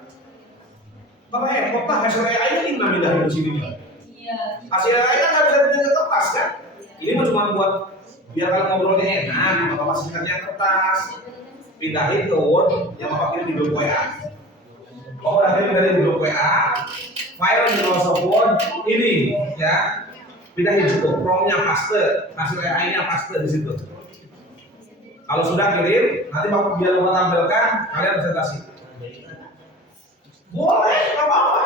Bapak repot lah hasil AI ini nggak pindahin di sini. Iya. Hasil AI kan nggak bisa pindah ke kertas kan? Ini cuma buat Biar kalau ngobrolnya enak, Bapak singkatnya kertas, pindahin ke Word yang Bapak kirim di grup WA. Bapak udah kirim dari grup WA, file di Microsoft Word ini ya, pindahin situ, promnya paste, hasil AI-nya paste di situ. Kalau sudah kirim, nanti Bapak biar Bapak tampilkan, kalian presentasi. Boleh, nggak apa-apa.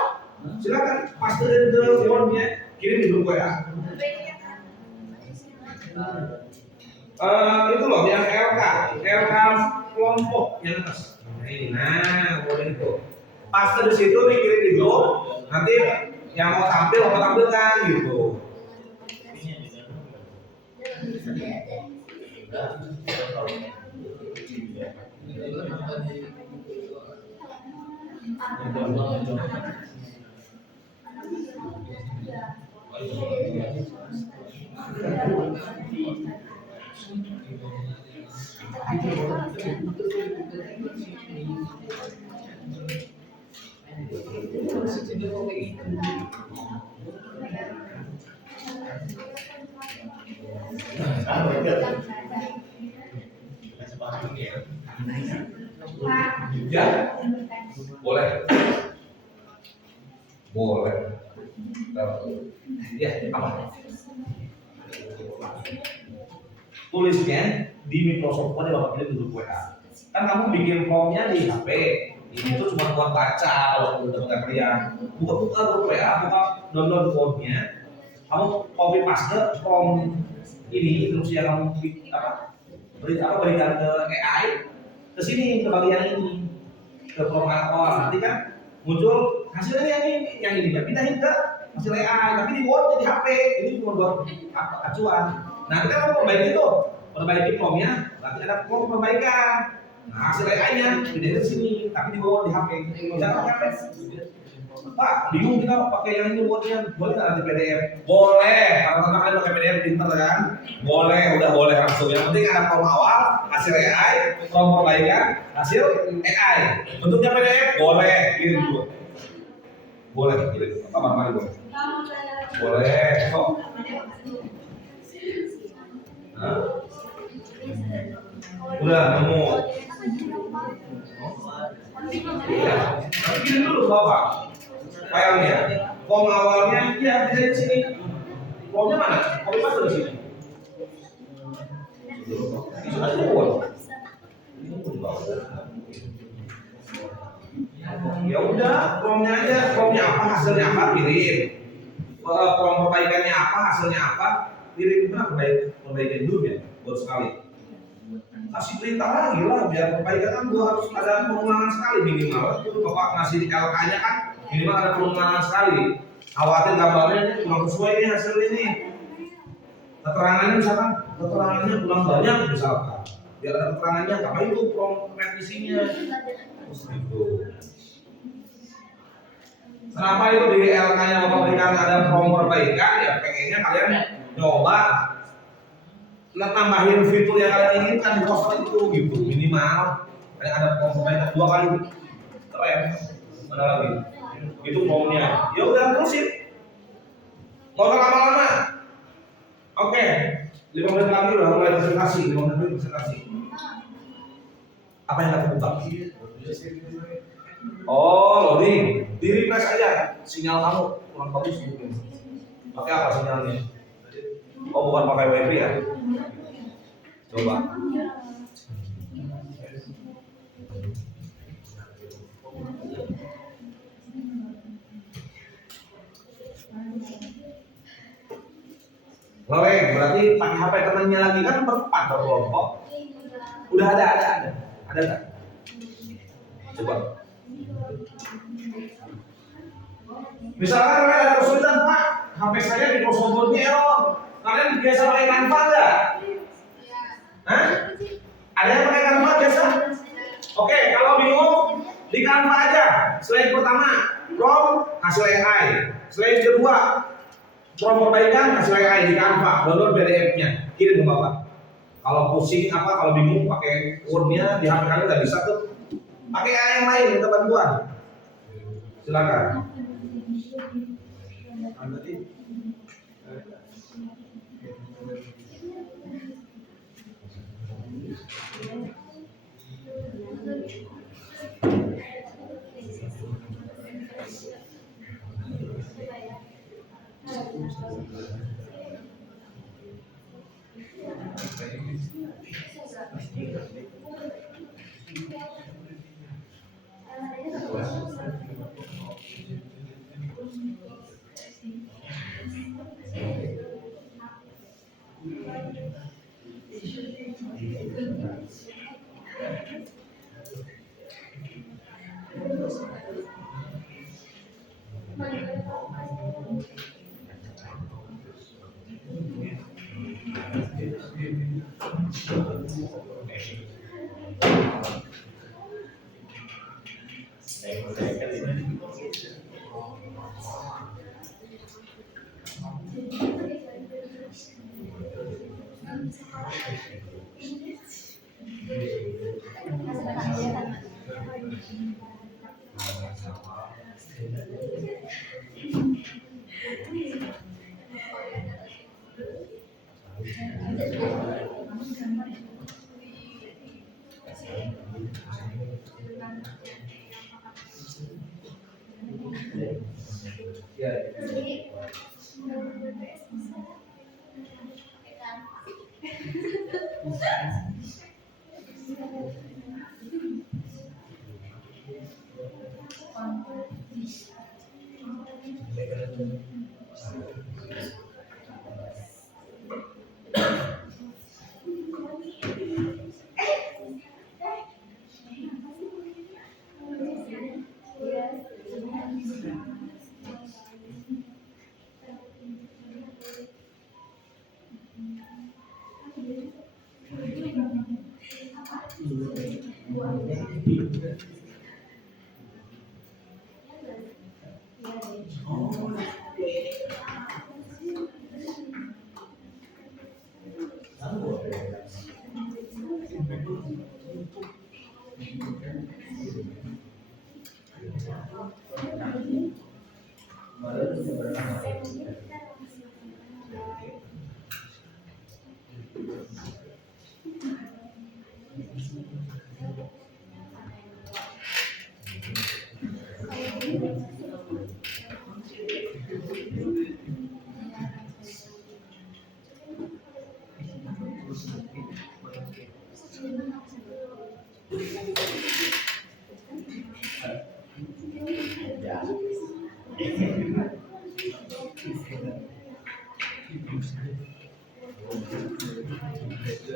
Silakan paste ke Word-nya, kirim di grup WA. Itu loh yang LK kelompok yang atas. Nah ini, boleh itu. Paste di situ dikirim di grup, nanti yang mau tampil Bapak tampilkan gitu. Ya, boleh. Boleh. Ya, apa? Tulisnya di Microsoft Word yang Bapak pilih di grup WA. Kan kamu bikin formnya di HP. Ini tuh cuma buat baca kalau udah kalian. Buka grup WA, buka download formnya. Kamu copy paste form ini terus yang kamu berikan ke AI ke sini ke bagian ini ke form awal nanti kan muncul hasilnya yang ini pindahin ke hasil AI tapi di Word di HP ini cuma buat acuan. Nanti kan kamu perbaiki formnya, nanti ada form perbaikan. Nah hasil AI-nya pindahin ke sini tapi di Word di HP. Jangan pakai Pak, bingung kita pakai yang ini Wordnya, boleh nggak nanti PDF? Boleh, karena kalian pakai PDF pinter kan? Boleh, udah boleh langsung. Yang penting ada form awal, hasil AI, form perbaikan, hasil AI. Bentuknya PDF, boleh, kirim dulu. Boleh, kirim. Kamar mandi boleh. Boleh, sok. Hah? Udah nemu. Iya, kirim dulu Bapak. Filenya, form awalnya ya bisa di sini. Formnya mana? Copy paste di sini. Sudah keluar. Ya udah, formnya aja, formnya apa, hasilnya apa, kirim. Form perbaikannya apa, hasilnya apa, kirim. Kenapa perbaikan dulu ya, buat sekali. Kasih perintah lagi lah, biar perbaikan kan gua harus ada pengulangan sekali minimal. Itu Bapak ngasih di LK-nya kan minimal ada pengulangan sekali. Khawatir gambarnya ini kurang sesuai nih hasil ini. Keterangannya misalkan keterangannya kurang banyak misalkan. Biar ada keterangannya, apa itu form revisinya. Gitu. Kenapa itu di LK-nya Bapak berikan ada form perbaikan ya pengennya kalian coba nambahin fitur yang kalian inginkan di software itu gitu minimal kayak ada form perbaikan 2 kali keren. Mana lagi? Itu formnya. Ya udah terusin. Nggak usah lama-lama. Oke. 5 menit lagi udah mulai presentasi. 5 menit presentasi. Apa yang kita buka? Oh, loading. Di refresh aja. Sinyal kamu kurang bagus mungkin. Pakai apa sinyalnya? Oh, bukan pakai WiFi ya? Coba. Leweng, berarti pakai HP temannya lagi kan berkelompok. Udah ada nggak? Coba. Misalkan kalian ada kesulitan Pak, HP saya di Microsoft error. Kalian biasa pakai Canva nggak? Hah? Ada yang pakai Canva biasa? Oke, kalau bingung di Canva aja. Slide pertama, prompt hasil AI. Slide kedua, prompt perbaikan hasil AI di Canva. Download PDF-nya, kirim ke Bapak. Kalau pusing kalau bingung pakai Word-nya di HP kalian nggak bisa tuh. Pakai AI yang lain, minta bantuan. Silakan.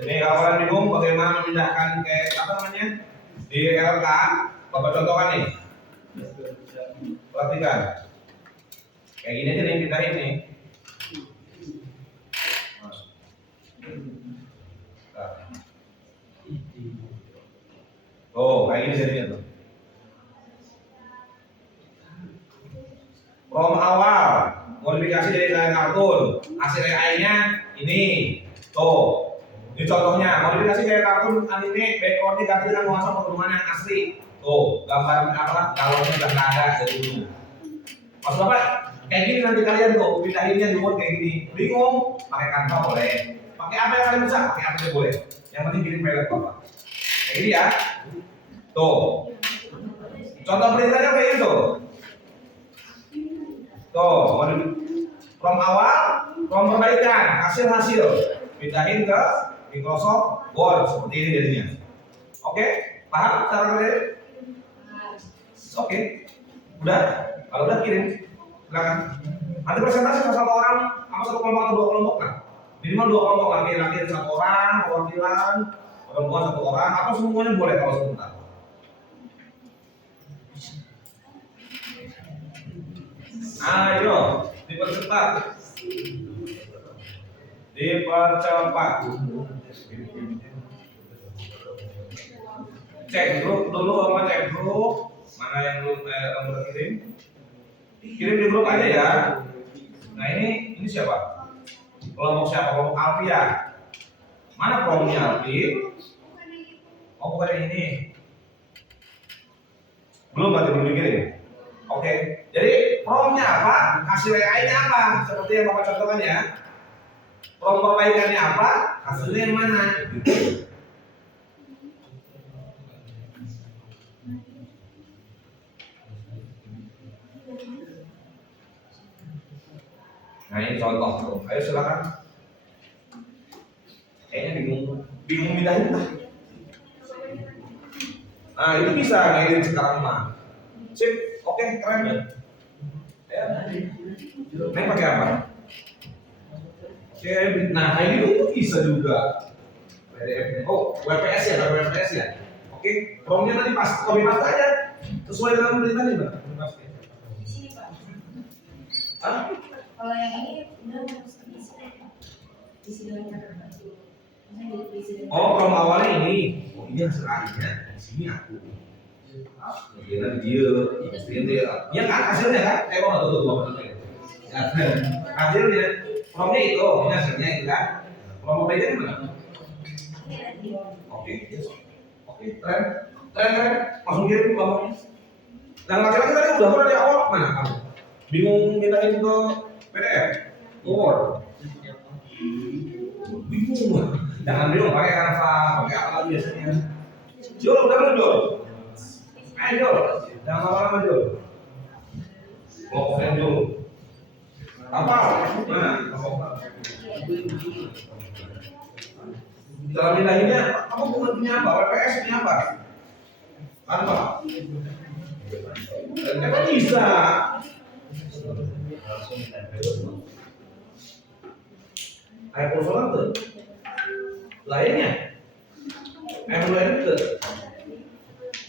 Nih kalau kalian bingung bagaimana memindahkan ke apa namanya di LK, Bapak contohkan nih. Perhatikan. Kayak gini aja nih pindahin nih. Oh, kayak gini jadinya tuh. From awal modifikasi dari kartun, hasil AI-nya ini. Tuh. Ini contohnya, modifikasi kayak kartun anime, background-nya ganti dengan nuansa pegunungan yang asli. Tuh, gambar apa? Galonnya udah nggak ada dari dulu. Maksud Bapak, kayak gini nanti kalian tuh pindahinnya dibuat kayak gini. Bingung? Pakai Canva boleh. Pakai apa yang kalian bisa? Pakai apa aja boleh. Yang penting kirim file Bapak. Kayak gini ya. Tuh. Contoh perintahnya kayak gitu. Tuh, from awal, from perbaikan, hasil pindahin ke Microsoft Word seperti ini jadinya. Oke, paham cara kerjanya? Oke, udah. Kalau udah kirim, silakan. Nanti presentasi ke satu orang, apa satu kelompok atau dua kelompok kan? Minimal dua kelompok, laki-laki satu orang, perwakilan, perempuan satu orang, atau semuanya boleh kalau sebentar. Ayo, dipercepat. Cek grup dulu sama cek grup. Mana yang belum udah kirim? Kirim di grup aja ya. Nah ini siapa? Kelompok siapa? Kelompok Alfia. Mana promnya Alfi? Oh bukan yang ini. Belum dikirim. Oke. Jadi promnya apa? Hasil AI-nya apa? Seperti yang Bapak contohkan ya. Prom perbaikannya apa? Hasilnya yang mana? Nah ini contoh. Ayo silakan. Kayaknya bingung pindahin lah. Nah itu bisa ngedit sekarang mah. Sip, oke keren ya. Ini pakai apa? Nah ini itu bisa juga. PDF-nya. Oh, WPS ya, WPS ya. Oke, promnya tadi pas, copy paste aja. Sesuai dengan perintah ini, Mbak. Di sini Pak. Hah? Kalau yang ini udah harus diisi dengan cara diisi dengan. Oh, prom awalnya ini. Oh, ini hasil akhirnya. Di sini aku. Kemudian dia. Ya kan hasilnya kan? Mau tuh. Hasilnya. Promnya itu, ini hasilnya itu kan. Prom apa aja gimana? Oke, keren. Langsung kirim bapaknya. Yang laki-laki tadi udah pernah di awal mana kamu? Bingung mintain ke PDF, Word. Bingung. Jangan bingung pakai Canva, pakai apa lagi biasanya. Jol, udah belum Jol? Ayo Jol, jangan lama-lama Jol. Mau komen Jol. Apa? Mana? Dalam pindahinnya, kamu punya apa? WPS punya apa? Apa? Kan bisa. Air personal tuh. Lainnya. Air lain tuh.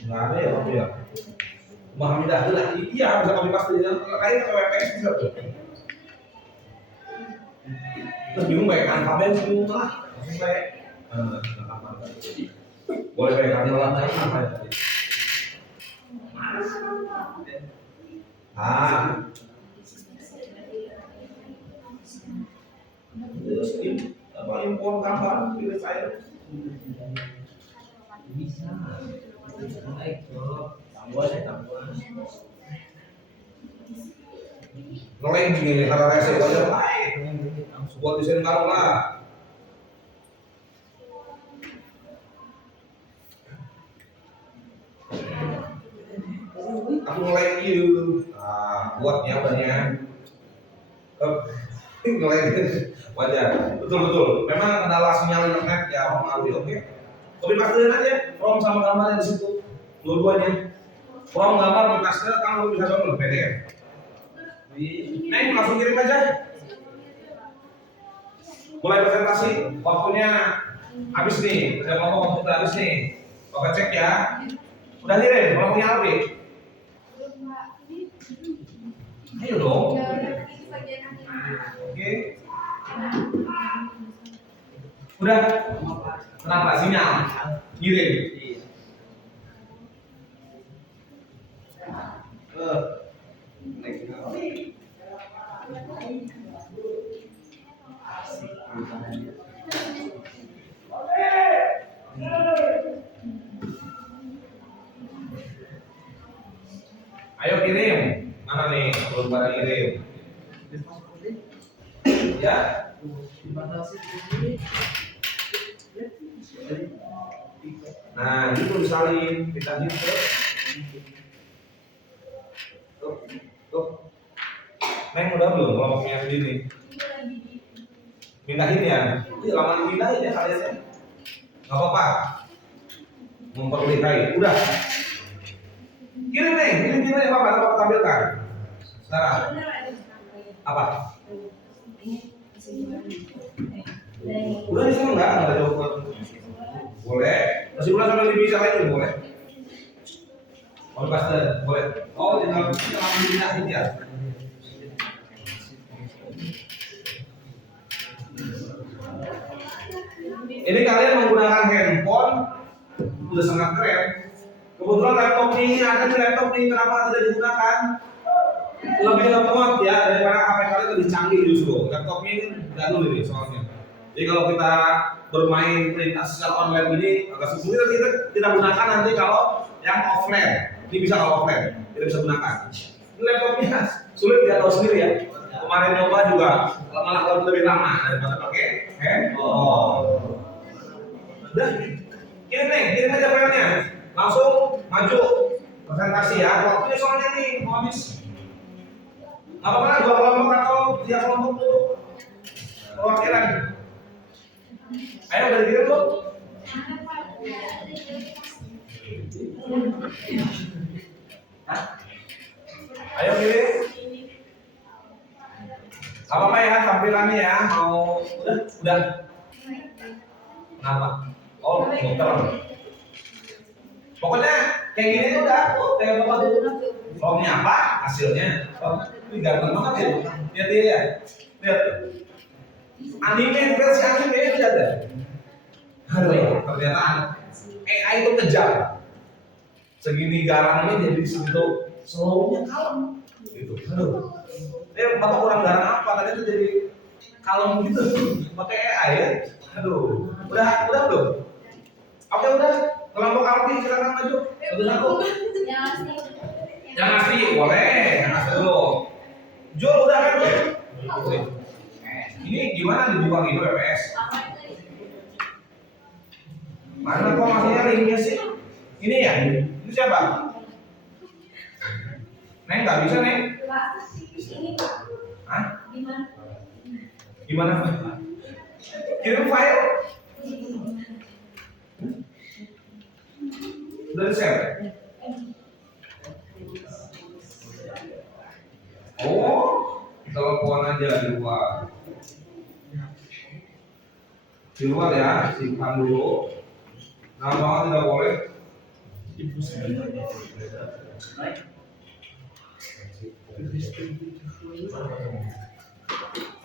Nggak ada ya Pak ya. Memahami dahulu lah. Iya bisa kami pasti dengan lain ke WPS bisa tuh. Terus bingung baik alfabet bingung lah. Maksud saya. Boleh baik kami lah apa ya tadi? Terus apa impor gambar pilih saya Bisa. Baik, bro. Tambuhan. noleng gini karena rese aja baik buat desain taruh lah. Aku nge-like you. Buatnya banyak. Nge-like wajar. Betul. Memang kendala sinyal internet ya mempengaruhi. Oke. Tapi pastiin aja from sama gambarnya di situ. Dua-duanya. From gambar pastiin kamu bisa download PDF. Neng langsung kirim aja. Mulai presentasi. Waktunya habis nih. Saya ngomong waktu habis nih. Bapak cek ya. Udah kirim. Kalau punya HP. Ayo dong. Oke. Udah. Kenapa sinyal? Kirim. Ayo kirim. Mana nih? Belum pada kirim. Ya. Nah, itu disalin, kita gitu. Tuh. Neng udah belum kalau mau punya sendiri? Pindahin ya. Iya, lama dipindahin ya kalian. Enggak apa-apa. Memperlihatkan. Udah. Kirim Neng, kirim aja Bapak, dapat tampilkan. Sekarang. Apa? Udah di sana enggak ada jawaban. Boleh. Masih bulan sampai lebih bisa lagi boleh. Oh, pasti boleh. Oh, tinggal pindahin ya. Ini kalian menggunakan handphone udah sangat keren. Kebetulan laptop ini ada di laptop ini kenapa tidak digunakan? Lebih lemot ya daripada HP kalian lebih canggih justru. Laptop ini jadul ini soalnya. Jadi kalau kita bermain perintah secara online ini agak sulit kita tidak gunakan nanti kalau yang offline. Ini bisa kalau offline kita bisa gunakan. Ini laptopnya sulit ya tahu sendiri ya. Kemarin nyoba juga malah lebih lama daripada pakai handphone. Udah, kirim aja filenya. Langsung maju presentasi ya. Waktunya soalnya nih mau habis. Nggak apa-apa 2 kelompok atau 3 kelompok dulu. Perwakilan. Ayo udah dikirim belum? Hah? Ayo kirim. Apa ya tampilannya ya? Mau udah? Kenapa? Oh, muter. Pokoknya kayak gini tuh udah tuh, kayak bapak tuh. Formnya apa? Hasilnya. Oh, ini ganteng banget ya. Lihat dia ya. Lihat. Anime versi anime lihat ya. Aduh, ternyata AI itu kejam. Segini garangnya jadi segitu slownya kalem. Gitu. Aduh. Bapak kurang garang apa? Tadi itu jadi kalem gitu. Pakai AI ya. Aduh. Udah belum? Oke udah. Kelompok Alfi silakan maju. Satu-satu. Yang asli boleh. Yang asli dulu. Jul udah kan Jul? Ini gimana dibuka gitu PPS? Mana kok masihnya ringnya sih? Ini ya? Ini siapa? Neng nggak bisa Neng? Ini Pak. Hah? Gimana? Gimana Pak? Kirim file? Udah di share? Oh, telepon aja di luar. Di luar ya, simpan dulu. Nah, banget tidak boleh.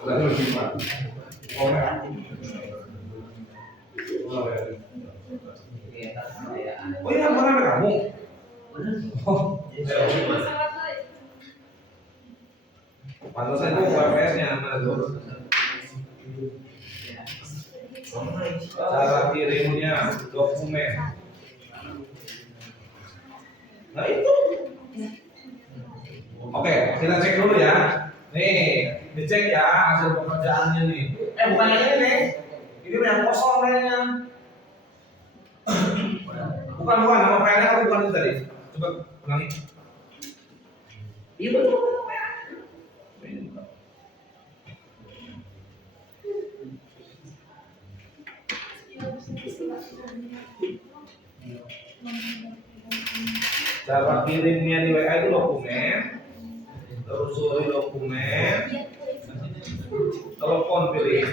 Udah dulu simpan. Boleh. Oh iya, mana ada kamu? Oh, pantesan itu WPS-nya mana tuh? Cara kirimnya dokumen. Nah itu. Oke, kita cek dulu ya. Nih, dicek ya hasil pekerjaannya nih. Bukan yang ini nih. Ini yang kosong kayaknya. Bukan, nama filenya aku bukan itu tadi. Coba ulangi. Iya betul. Cara kirimnya di WA itu dokumen, terus suruh dokumen, telepon pilih.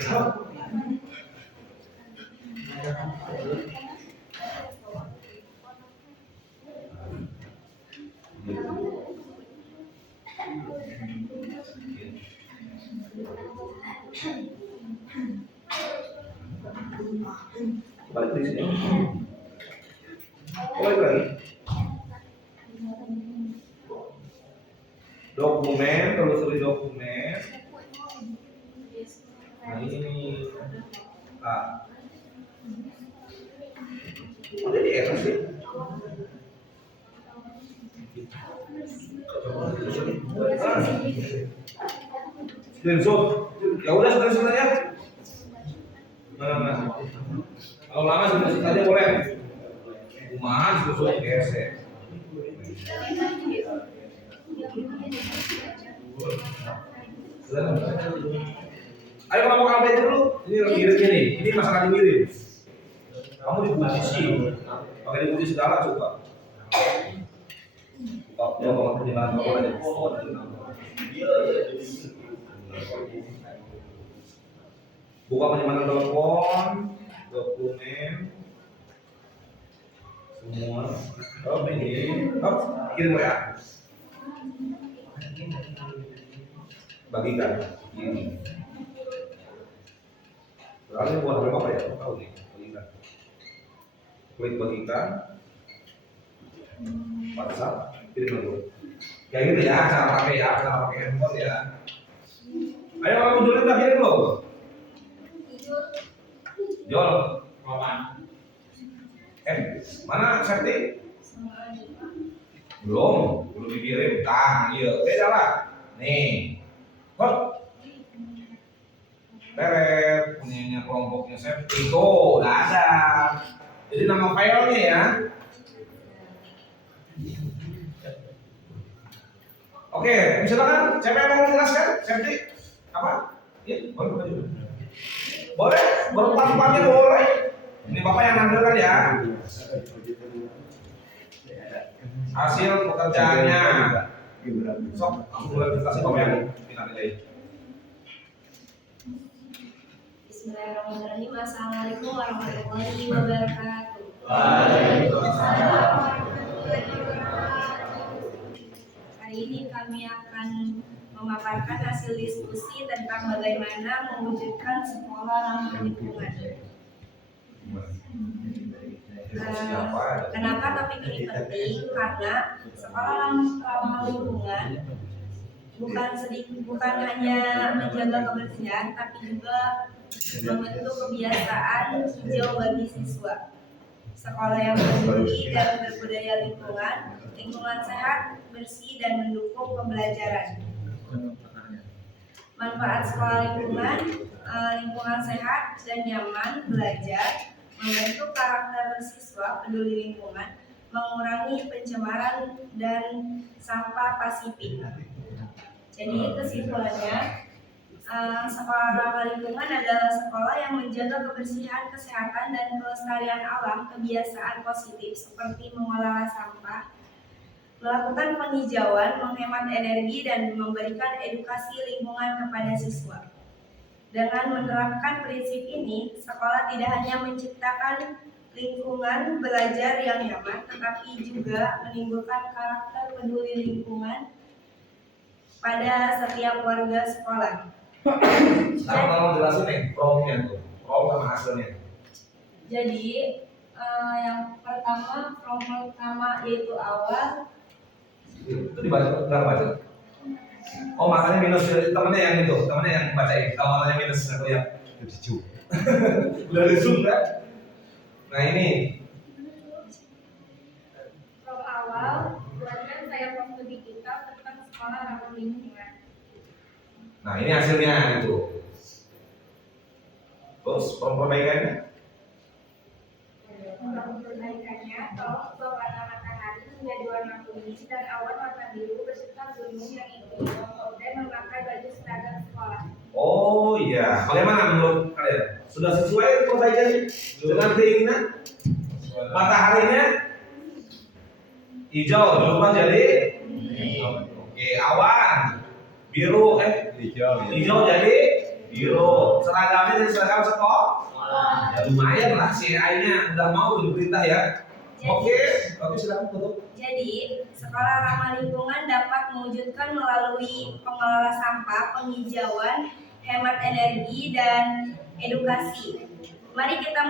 Balik di sini. Balik lagi. Dokumen, telusuri dokumen. Nah ini. Ah. Ada di atas sih. Screenshot. Ya udah screenshot aja. Mana? Kalau lama screenshot aja boleh. Kumaha screenshot gesek. Ayo kamu kalau belajar dulu. Ini ngirimnya nih. Ini masalah ngirim. Kamu dikunci sih. Pakai dikunci segala coba. Buka banget penjelasan kalau ada pohon. Buka penyimpanan telepon, dokumen, semua. Oh ini, kirim ya. Bagikan ini. Berarti buat apa ya? Tahu nih, bagikan. Klik bagikan. WhatsApp, kirim dulu. Kayak gitu ya, cara pakai handphone ya. Ayo kamu dulu tak kirim lo. Jol, mana setting? Belum dikirim. Iya, jalan. Nih, hot. Beret, punyanya kelompoknya safety. Tuh, udah ada. Jadi nama filenya ya. Oke, silakan. Siapa yang mau menjelaskan? Safety apa? Iya, boleh. Boleh, berempat-empatnya boleh. Ini Bapak yang nampilkan ya. Hasil pekerjaannya. Sok, aku boleh kasih Bapak yang minta nilai. Bismillahirrahmanirrahim. Assalamualaikum warahmatullahi wabarakatuh. Waalaikumsalam. Hari ini kami akan memaparkan hasil diskusi tentang bagaimana mewujudkan sekolah ramah lingkungan. Kenapa topik ini penting? Karena sekolah ramah lingkungan bukan hanya menjaga kebersihan, tapi juga membentuk kebiasaan hijau bagi siswa. Sekolah yang peduli dan berbudaya lingkungan sehat, bersih, dan mendukung pembelajaran. Manfaat sekolah lingkungan sehat dan nyaman belajar, membentuk karakter siswa peduli lingkungan, mengurangi pencemaran dan sampah pasifik. Jadi kesimpulannya, sekolah ramah lingkungan adalah sekolah yang menjaga kebersihan, kesehatan, dan kelestarian alam. Kebiasaan positif seperti mengelola sampah, melakukan penghijauan, menghemat energi, dan memberikan edukasi lingkungan kepada siswa. Dengan menerapkan prinsip ini, sekolah tidak hanya menciptakan lingkungan belajar yang nyaman, tetapi juga menimbulkan karakter peduli lingkungan pada setiap warga sekolah. Sekarang kalau jelasin nih promnya tuh, prom sama hasilnya. Jadi yang pertama, prom pertama yaitu awal. Itu dibaca, enggak baca. Oh makanya minus, temennya yang itu, temennya yang bacain. Kalau makanya minus, aku lihat. Udah di zoom kan? Nah ini. Prom awal, buatkan saya waktu digital tentang sekolah ramah lingkungan. Nah ini hasilnya itu. Terus perbaikannya? Perbaikannya, tolong ubah warna matahari menjadi warna kuning dan awan warna biru beserta gunung yang inti, dan memakai baju seragam sekolah. Oh iya, bagaimana menurut kalian? Sudah sesuai perbaikannya dengan keinginan? Mataharinya hijau, berubah jadi oke, awan biru, hijau jadi biru. Seragamnya jadi seragam sekolah. Ya lumayan lah, CI-nya udah mau diperintah ya. Oke, silakan tutup. Jadi, sekolah ramah lingkungan dapat mewujudkan melalui pengelola sampah, penghijauan, hemat energi, dan edukasi. Mari kita